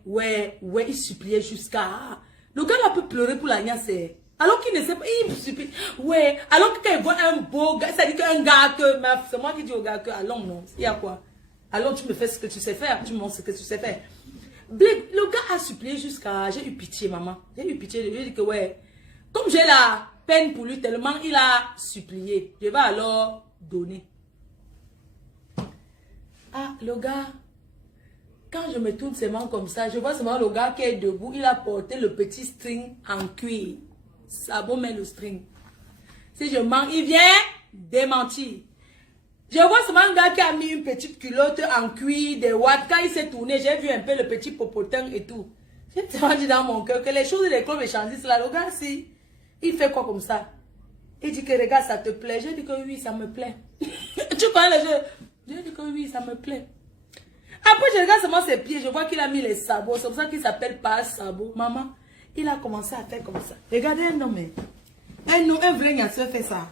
il suppliait jusqu'à... Le gars là peut pleurer pour la niasse, alors qu'il ne sait pas, il supplie, ouais, alors que quand il voit un beau gars, ça dit qu'un gars que, c'est moi qui dis au gars que, allons non, il y a quoi? Alors tu me fais ce que tu sais faire, tu me montres ce que tu sais faire. Le gars a supplié jusqu'à... J'ai eu pitié, maman. J'ai eu pitié. Je lui ai dit que ouais, comme j'ai la peine pour lui tellement, il a supplié. Je vais alors donner. Ah, le gars, quand je me tourne seulement comme ça, je vois seulement le gars qui est debout. Il a porté le petit string en cuir. Sabo met le string. Si je mens, il vient démentir. Je vois seulement un gars qui a mis une petite culotte en cuir, des watts. Quand il s'est tourné, j'ai vu un peu le petit popotin et tout. J'ai tellement dit dans mon cœur que les choses, les clubs échangistes là, le gars, si, il fait quoi comme ça? Il dit que regarde, ça te plaît. J'ai dit que oui, ça me plaît. Tu connais le jeu? J'ai dit que oui, ça me plaît. Après, je regarde seulement ses pieds, je vois qu'il a mis les sabots. C'est pour ça qu'il s'appelle pas sabot. Maman, il a commencé à faire comme ça. Regardez un homme. Un vrai gnasseur fait ça.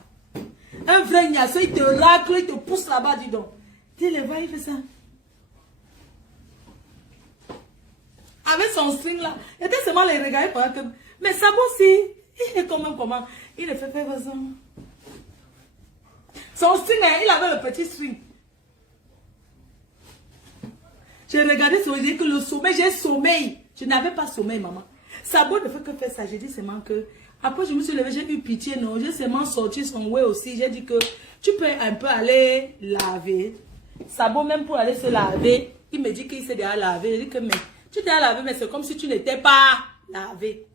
Un vrai gnasseur, il te racle, il te pousse là-bas, dis donc. Tu le vois, il fait ça. Avec son string là. Il était seulement les regarder pendant que... Mais Sabo aussi, il est quand même comment? Il le fait faire ça. Son string, il avait le petit string. J'ai regardé sur lui que le sommeil, j'ai sommeil. Je n'avais pas sommeil, maman. Sabo ne fait que faire ça. J'ai dit seulement que... Après, je me suis levée, j'ai eu pitié, non. J'ai seulement sorti son ouais aussi. J'ai dit que tu peux un peu aller laver. Sabo, même pour aller se laver, il me dit qu'il s'est déjà lavé. J'ai dit que, mais tu t'es lavé, mais c'est comme si tu n'étais pas lavé.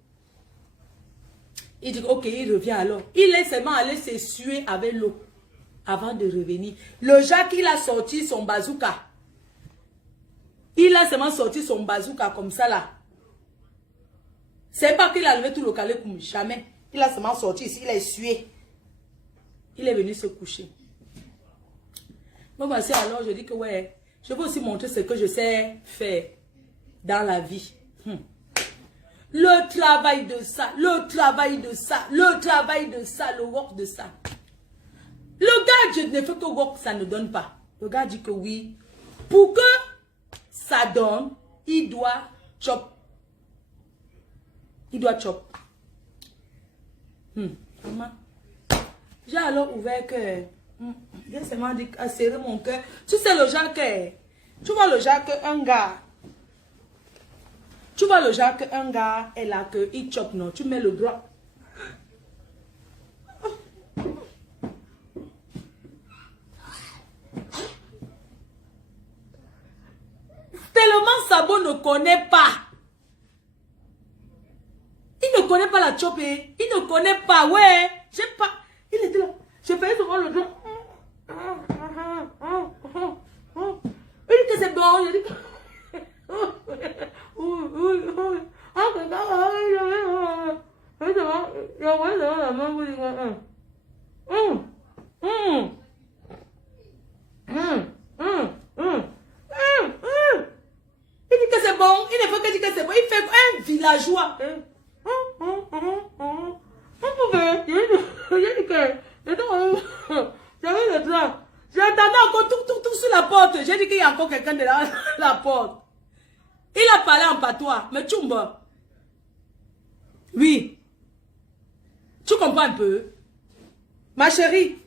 Il dit, ok, il revient alors. Il est seulement allé s'essuyer avec l'eau avant de revenir. Le Jacques, il a sorti son bazooka. Il a seulement sorti son bazooka comme ça là. C'est pas qu'il a levé tout le calé comme jamais. Il a seulement sorti ici, il a essuyé. Il est venu se coucher. Moi, voici alors, je dis que ouais, je veux aussi montrer ce que je sais faire dans la vie. Le travail de ça, le travail de ça, le travail de ça, le work de ça. Le gars, je ne fais que work, ça ne donne pas. Le gars dit que oui. Pour que ça donne, il doit chop. Il doit chop. Maman. J'ai alors ouvert que... J'ai seulement dit à serrer mon cœur. Tu sais le genre que... Tu vois le genre qu'un gars... Tu vois le genre qu'un gars est là, qu'il chop, non? Tu mets le doigt. connaît pas. Il ne connaît pas la chopée. Il ne connaît pas, ouais. Je sais pas. Il était là. J'ai failli souvent le dire. Il dit que c'est bon. Il dit que... Il dit que c'est bon. Il ne veut que dire que c'est bon. Il fait un villageois. J'attendais encore tout sur la porte. J'ai dit qu'il y a encore quelqu'un de la porte. Il a parlé en patois. Mais Tchumba. Oui. Tu comprends un peu? Ma chérie.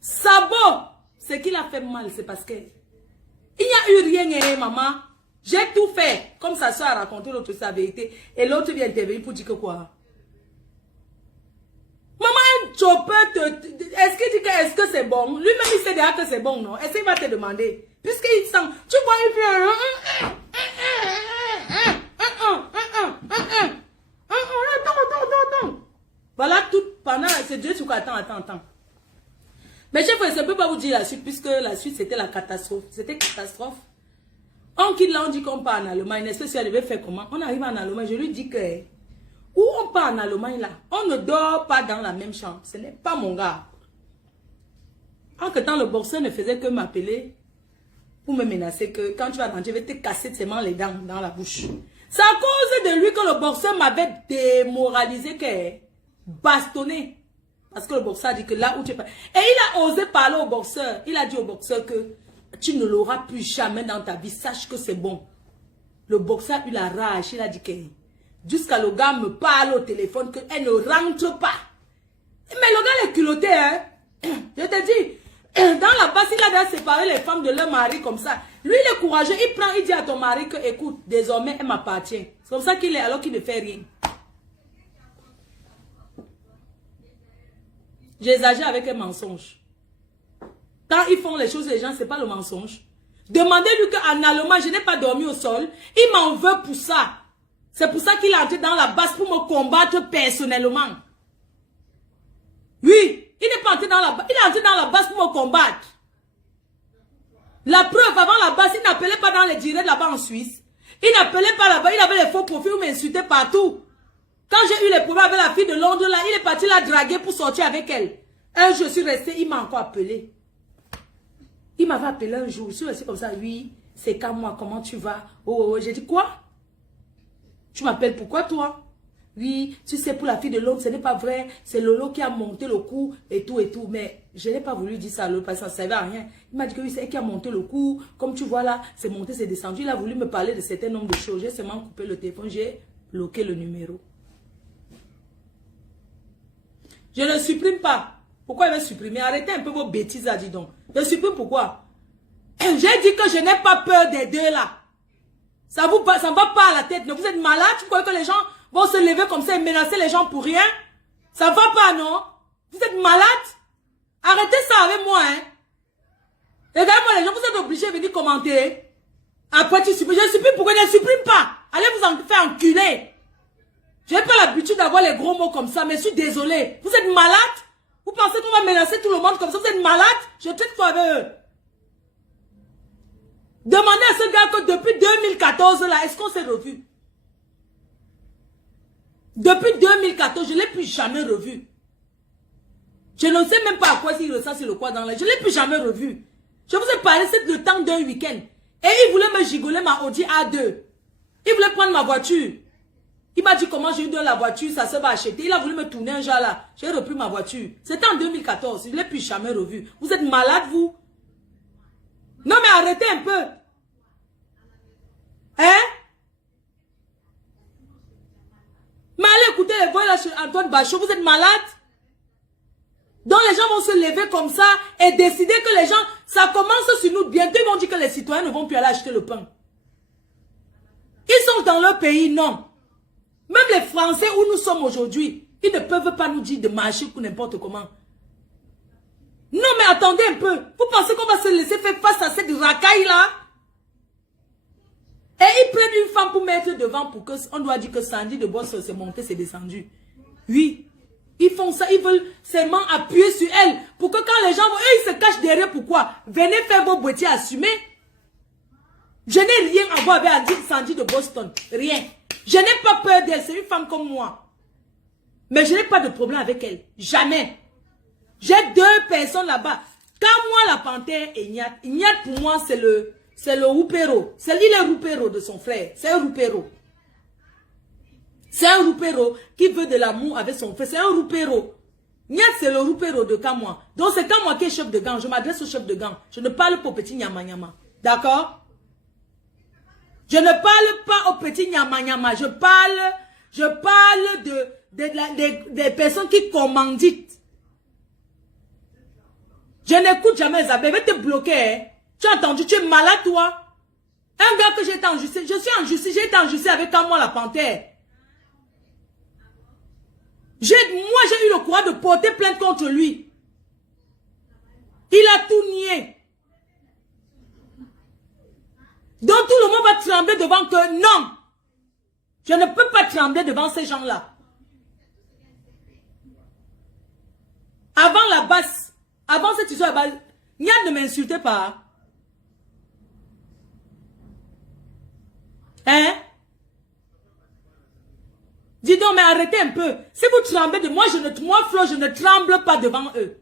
Sabot. Ce qu'il a fait mal, c'est parce que il n'y a eu rien, maman. J'ai tout fait. Comme sa soeur a raconté l'autre sa vérité. Et l'autre vient intervenir pour dire que quoi? Maman, un chopper, est-ce qu'il dit que est-ce que c'est bon? Lui-même, il sait déjà que c'est bon, non? Est-ce qu'il va te demander? Puisqu'il sent, tu vois, il fait... Voilà tout, pendant, c'est Dieu qui attends. Mais chef, je ne peux pas vous dire la suite, puisque la suite, c'était la catastrophe. C'était catastrophe. On quitte là, on dit qu'on part en Allemagne. Est-ce que ça devait faire comment? On arrive en Allemagne, je lui dis que... Où on part en Allemagne là, on ne dort pas dans la même chambre. Ce n'est pas mon gars. En que temps, le boxeur ne faisait que m'appeler pour me menacer que quand tu vas rentrer, je vais te casser seulement les dents dans la bouche. C'est à cause de lui que le boxeur m'avait démoralisé, que bastonné. Parce que le boxeur a dit que là où tu es... Et il a osé parler au boxeur. Il a dit au boxeur que tu ne l'auras plus jamais dans ta vie. Sache que c'est bon. Le boxeur a eu la rage. Il a dit que... Jusqu'à le gars me parle au téléphone qu'elle ne rentre pas. Mais le gars est culotté, hein. Je te dis, dans la base, il a déjà séparé les femmes de leur mari comme ça. Lui, il est courageux. Il dit à ton mari que, écoute, désormais, elle m'appartient. C'est comme ça qu'il est, alors qu'il ne fait rien. J'exagère avec un mensonge. Quand ils font les choses, les gens, c'est pas le mensonge. Demandez-lui qu'en Allemagne, je n'ai pas dormi au sol. Il m'en veut pour ça. C'est pour ça qu'il est entré dans la base pour me combattre personnellement. Oui, il n'est pas entré dans la base. Il est entré dans la base pour me combattre. La preuve, avant la base, il n'appelait pas dans les directs là-bas en Suisse. Il n'appelait pas là-bas. Il avait les faux profils où m'insultait partout. Quand j'ai eu les problèmes avec la fille de Londres là, il est parti la draguer pour sortir avec elle. Un jour, je suis resté, il m'a encore appelé. Il m'avait appelé un jour. Je suis resté comme ça. Oui, c'est qu'à moi, comment tu vas? Oh, j'ai dit quoi? Tu m'appelles pourquoi toi? Oui, tu sais, pour la fille de l'homme, ce n'est pas vrai. C'est Lolo qui a monté le coup et tout et tout. Mais je n'ai pas voulu dire ça à Lolo parce que ça ne servait à rien. Il m'a dit que oui, c'est elle qui a monté le coup. Comme tu vois là, c'est monté, c'est descendu. Il a voulu me parler de certains nombres de choses. J'ai seulement coupé le téléphone, j'ai bloqué le numéro. Je ne supprime pas. Pourquoi il veut supprimer? Arrêtez un peu vos bêtises là, dis donc. Je supprime pourquoi? J'ai dit que je n'ai pas peur des deux là. Ça ne va pas à la tête. Vous êtes malade? Vous croyez que les gens vont se lever comme ça et menacer les gens pour rien? Ça ne va pas, non? Vous êtes malade? Arrêtez ça avec moi, hein? Regardez-moi, les gens, vous êtes obligés de venir commenter. Après, tu supprimes. Je supprime pourquoi je ne supprime pas? Allez vous en faire enculer. Je n'ai pas l'habitude d'avoir les gros mots comme ça, mais je suis désolée. Vous êtes malade? Vous pensez qu'on va menacer tout le monde comme ça? Vous êtes malade? Je traite toi avec eux. Demandez à ce gars que depuis 2014, là, est-ce qu'on s'est revu? Depuis 2014, je ne l'ai plus jamais revu. Je ne sais même pas à quoi il ressent sur le quoi dans l'air. Je ne l'ai plus jamais revu. Je vous ai parlé, c'est le temps d'un week-end. Et il voulait me gigoler ma Audi A2. Il voulait prendre ma voiture. Il m'a dit comment j'ai eu de la voiture, ça se va acheter. Il a voulu me tourner un jour là. J'ai repris ma voiture. C'était en 2014. Je ne l'ai plus jamais revu. Vous êtes malade, vous? Non, mais arrêtez un peu. Hein? Mais allez écouter les voix là chez Antoine Bachot. Vous êtes malade? Donc les gens vont se lever comme ça et décider que les gens, ça commence sur nous. Bientôt ils vont dire que les citoyens ne vont plus aller acheter le pain. Ils sont dans leur pays, non. Même les Français où nous sommes aujourd'hui, ils ne peuvent pas nous dire de marcher pour n'importe comment. Non mais attendez un peu. Vous pensez qu'on va se laisser faire face à cette racaille là? Et ils prennent une femme pour mettre devant pour que on doit dire que Sandy de Boss s'est monté, c'est descendu. Oui. Ils font ça, ils veulent seulement appuyer sur elle. Pour que quand les gens vont, ils se cachent derrière, pourquoi? Venez faire vos boîtiers assumés. Je n'ai rien à voir avec Sandy de Boston. Rien. Je n'ai pas peur d'elle, c'est une femme comme moi. Mais je n'ai pas de problème avec elle. Jamais. J'ai 2 personnes là-bas. Quand moi, la panthère et Ignat, Ignat pour moi, c'est le roupéro. C'est lui le roupéro de son frère. C'est un roupéro. C'est un roupéro qui veut de l'amour avec son frère. C'est un roupéro. Ignat, c'est le roupéro de Kamwa. Donc, c'est Kamwa qui est chef de gang. Je m'adresse au chef de gang. Je ne parle pas au petit Nyama Nyama. D'accord? Je ne parle pas au petit Nyama Nyama. Je parle des personnes qui commanditent. Je n'écoute jamais Isabelle. Je vais te bloquer. Hein. Tu as entendu? Tu es malade, toi. Un gars que j'ai été en justice. Je suis en justice. J'ai été en justice avec moi, la panthère. Moi, j'ai eu le courage de porter plainte contre lui. Il a tout nié. Donc, tout le monde va trembler devant que non. Je ne peux pas trembler devant ces gens-là. Avant la basse, avant cette histoire, Nia ne m'insultez pas. Hein? Dis donc, mais arrêtez un peu. Si vous tremblez de moi, Flo, je ne tremble pas devant eux.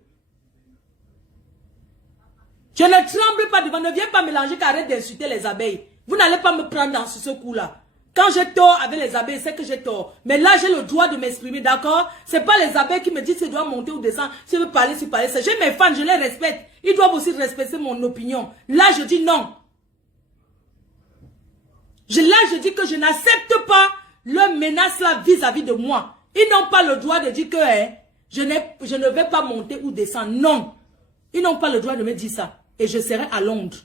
Je ne tremble pas devant, ne viens pas mélanger qu'arrête d'insulter les abeilles. Vous n'allez pas me prendre dans ce coup-là. Quand j'ai tort avec les abeilles, c'est que j'ai tort. Mais là, j'ai le droit de m'exprimer, d'accord? C'est pas les abeilles qui me disent si je dois monter ou descendre, si je veux parler, si parler. J'ai mes fans, je les respecte. Ils doivent aussi respecter mon opinion. Là, je dis non. Là, je dis que je n'accepte pas leur menace là vis-à-vis de moi. Ils n'ont pas le droit de dire que je ne vais pas monter ou descendre. Non. Ils n'ont pas le droit de me dire ça. Et je serai à Londres.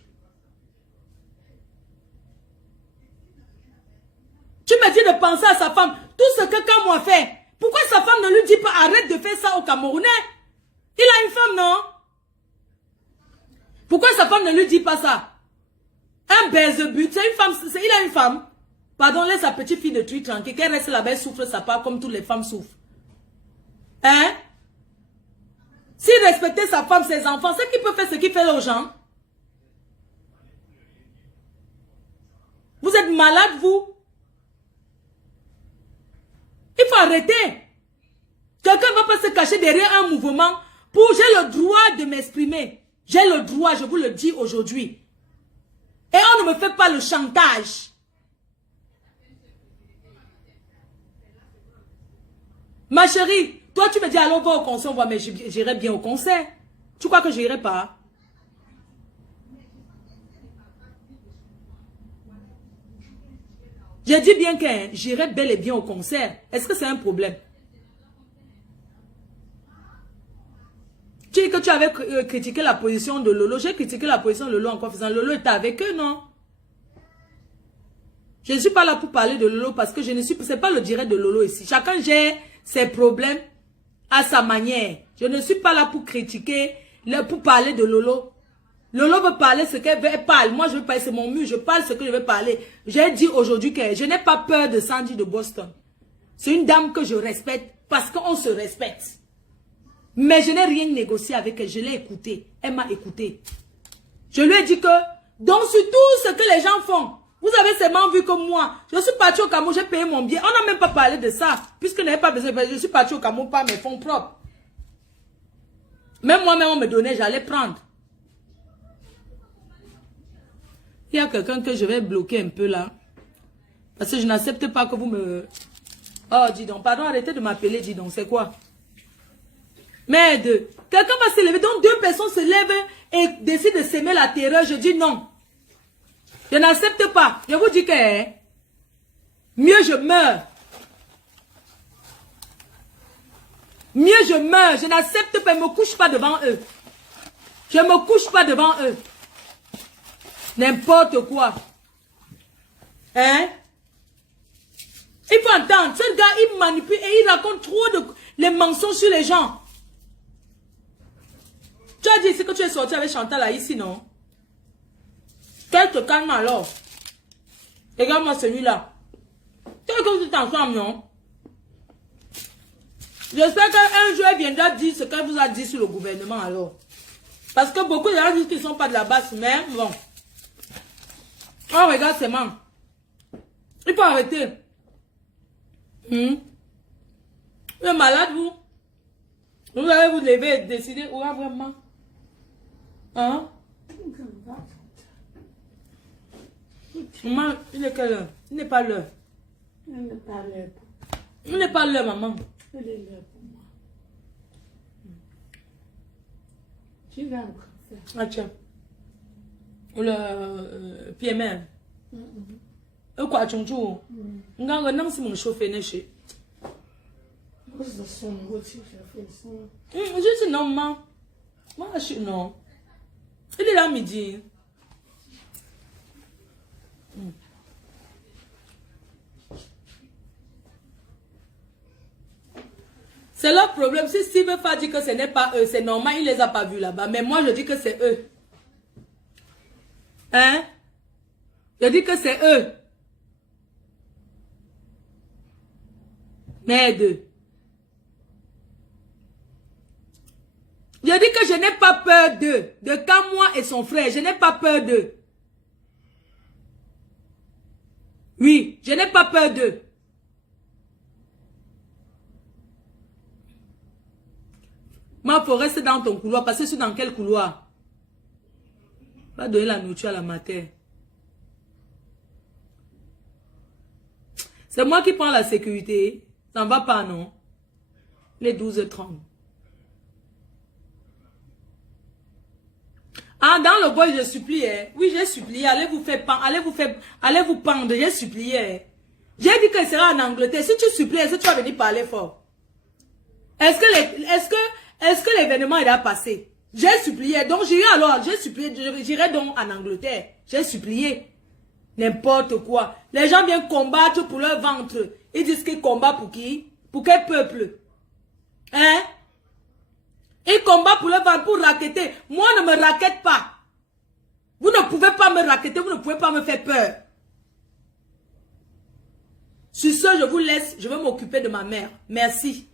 Tu me dis de penser à sa femme. Tout ce que Kamwa fait. Pourquoi sa femme ne lui dit pas arrête de faire ça au Camerounais? Il a une femme, non? Pourquoi sa femme ne lui dit pas ça? Un baise-but, c'est une femme, il a une femme. Pardon, laisse sa petite fille de truc tranquille. Qu'elle reste là-bas, elle souffre sa part comme toutes les femmes souffrent. Hein? S'il respectait sa femme, ses enfants, c'est qu'il peut faire ce qu'il fait aux gens. Vous êtes malade, vous? Il faut arrêter. Quelqu'un ne va pas se cacher derrière un mouvement pour j'ai le droit de m'exprimer. J'ai le droit, je vous le dis aujourd'hui. Et on ne me fait pas le chantage. Ma chérie, toi tu me dis allons voir au concert, on voit, mais j'irai bien au concert. Tu crois que je n'irai pas? J'ai dit bien que j'irai bel et bien au concert. Est-ce que c'est un problème? Tu dis que tu avais critiqué la position de Lolo. J'ai critiqué la position de Lolo en quoi faisant. Lolo était avec eux, non? Je ne suis pas là pour parler de Lolo parce que je ne suis... C'est pas le direct de Lolo ici. Chacun gère ses problèmes à sa manière. Je ne suis pas là pour critiquer, pour parler de Lolo. Lolo veut parler ce qu'elle veut, elle parle. Moi, je veux parler, c'est mon mur, je parle ce que je veux parler. J'ai dit aujourd'hui que je n'ai pas peur de Sandy de Boston. C'est une dame que je respecte parce qu'on se respecte. Mais je n'ai rien négocié avec elle, je l'ai écoutée. Elle m'a écouté. Je lui ai dit que, donc sur tout ce que les gens font, vous avez seulement vu que moi, je suis parti au Cameroun, j'ai payé mon billet. On n'a même pas parlé de ça, puisque je n'avais pas besoin. Je suis parti au Cameroun par mes fonds propres. Même moi-même, on me donnait, j'allais prendre. Il y a quelqu'un que je vais bloquer un peu là. Parce que je n'accepte pas que vous me... Oh, dis donc, pardon, arrêtez de m'appeler, dis donc, c'est quoi? Merde, quelqu'un va se lever, donc 2 personnes se lèvent et décident de s'aimer la terreur. Je dis non. Je n'accepte pas. Je vous dis que mieux je meurs. Mieux je meurs. Je n'accepte pas. Je ne me couche pas devant eux. Je ne me couche pas devant eux. N'importe quoi. Hein? Il faut entendre. Ce gars, il manipule et il raconte trop de les mensonges sur les gens. Tu as dit ici que tu es sorti avec Chantal là, ici, non? Qu'elle te calme alors. Regarde-moi celui-là. Tu es comme tout ensemble, non? J'espère qu'un jour, elle viendra dire ce qu'elle vous a dit sur le gouvernement, alors. Parce que beaucoup de gens disent qu'ils ne sont pas de la base, mais bon. Oh, regarde ces mains. Il faut arrêter. Vous êtes malade, vous? Vous allez vous lever et décider, où est vraiment? Hein? Maman, il est quelle heure? Il n'est pas l'heure. Il n'est pas l'heure. Il n'est pas l'heure, maman. Il est l'heure pour moi. Tu vas encore faire. Ah, tiens. Le PML. Quoi, tu joues? Non, c'est mon chauffeur, n'est-ce pas? Je suis aussi fait ça. Je dis non, maman. Moi, je suis non. Il est là midi. C'est leur problème. Si Steve va dire que ce n'est pas eux, c'est normal, il les a pas vus là-bas. Mais moi, je dis que c'est eux. Hein? Je dis que c'est eux. Merde. Je dis que je n'ai pas peur d'eux. De Kamoa et son frère. Je n'ai pas peur d'eux. Oui, je n'ai pas peur d'eux. Ma faut rester dans ton couloir. Parce que c'est dans quel couloir? Va donner la nourriture à la matin. C'est moi qui prends la sécurité. Ça ne va pas, non? Les 12h30. Ah, dans le bol, je supplie. Oui, j'ai supplié. Allez vous pendre. J'ai supplié. J'ai dit que ce sera en Angleterre. Si tu supplies, est-ce que tu vas venir parler fort? Est-ce que l'événement est passé? J'ai supplié. Donc, j'irai alors. J'ai supplié. J'irai donc en Angleterre. J'ai supplié. N'importe quoi. Les gens viennent combattre pour leur ventre. Ils disent qu'ils combattent pour qui? Pour quel peuple? Hein? Ils combattent pour leur ventre, pour racketter. Moi, ne me raquette pas. Vous ne pouvez pas me racketter. Vous ne pouvez pas me faire peur. Sur ce, je vous laisse. Je vais m'occuper de ma mère. Merci.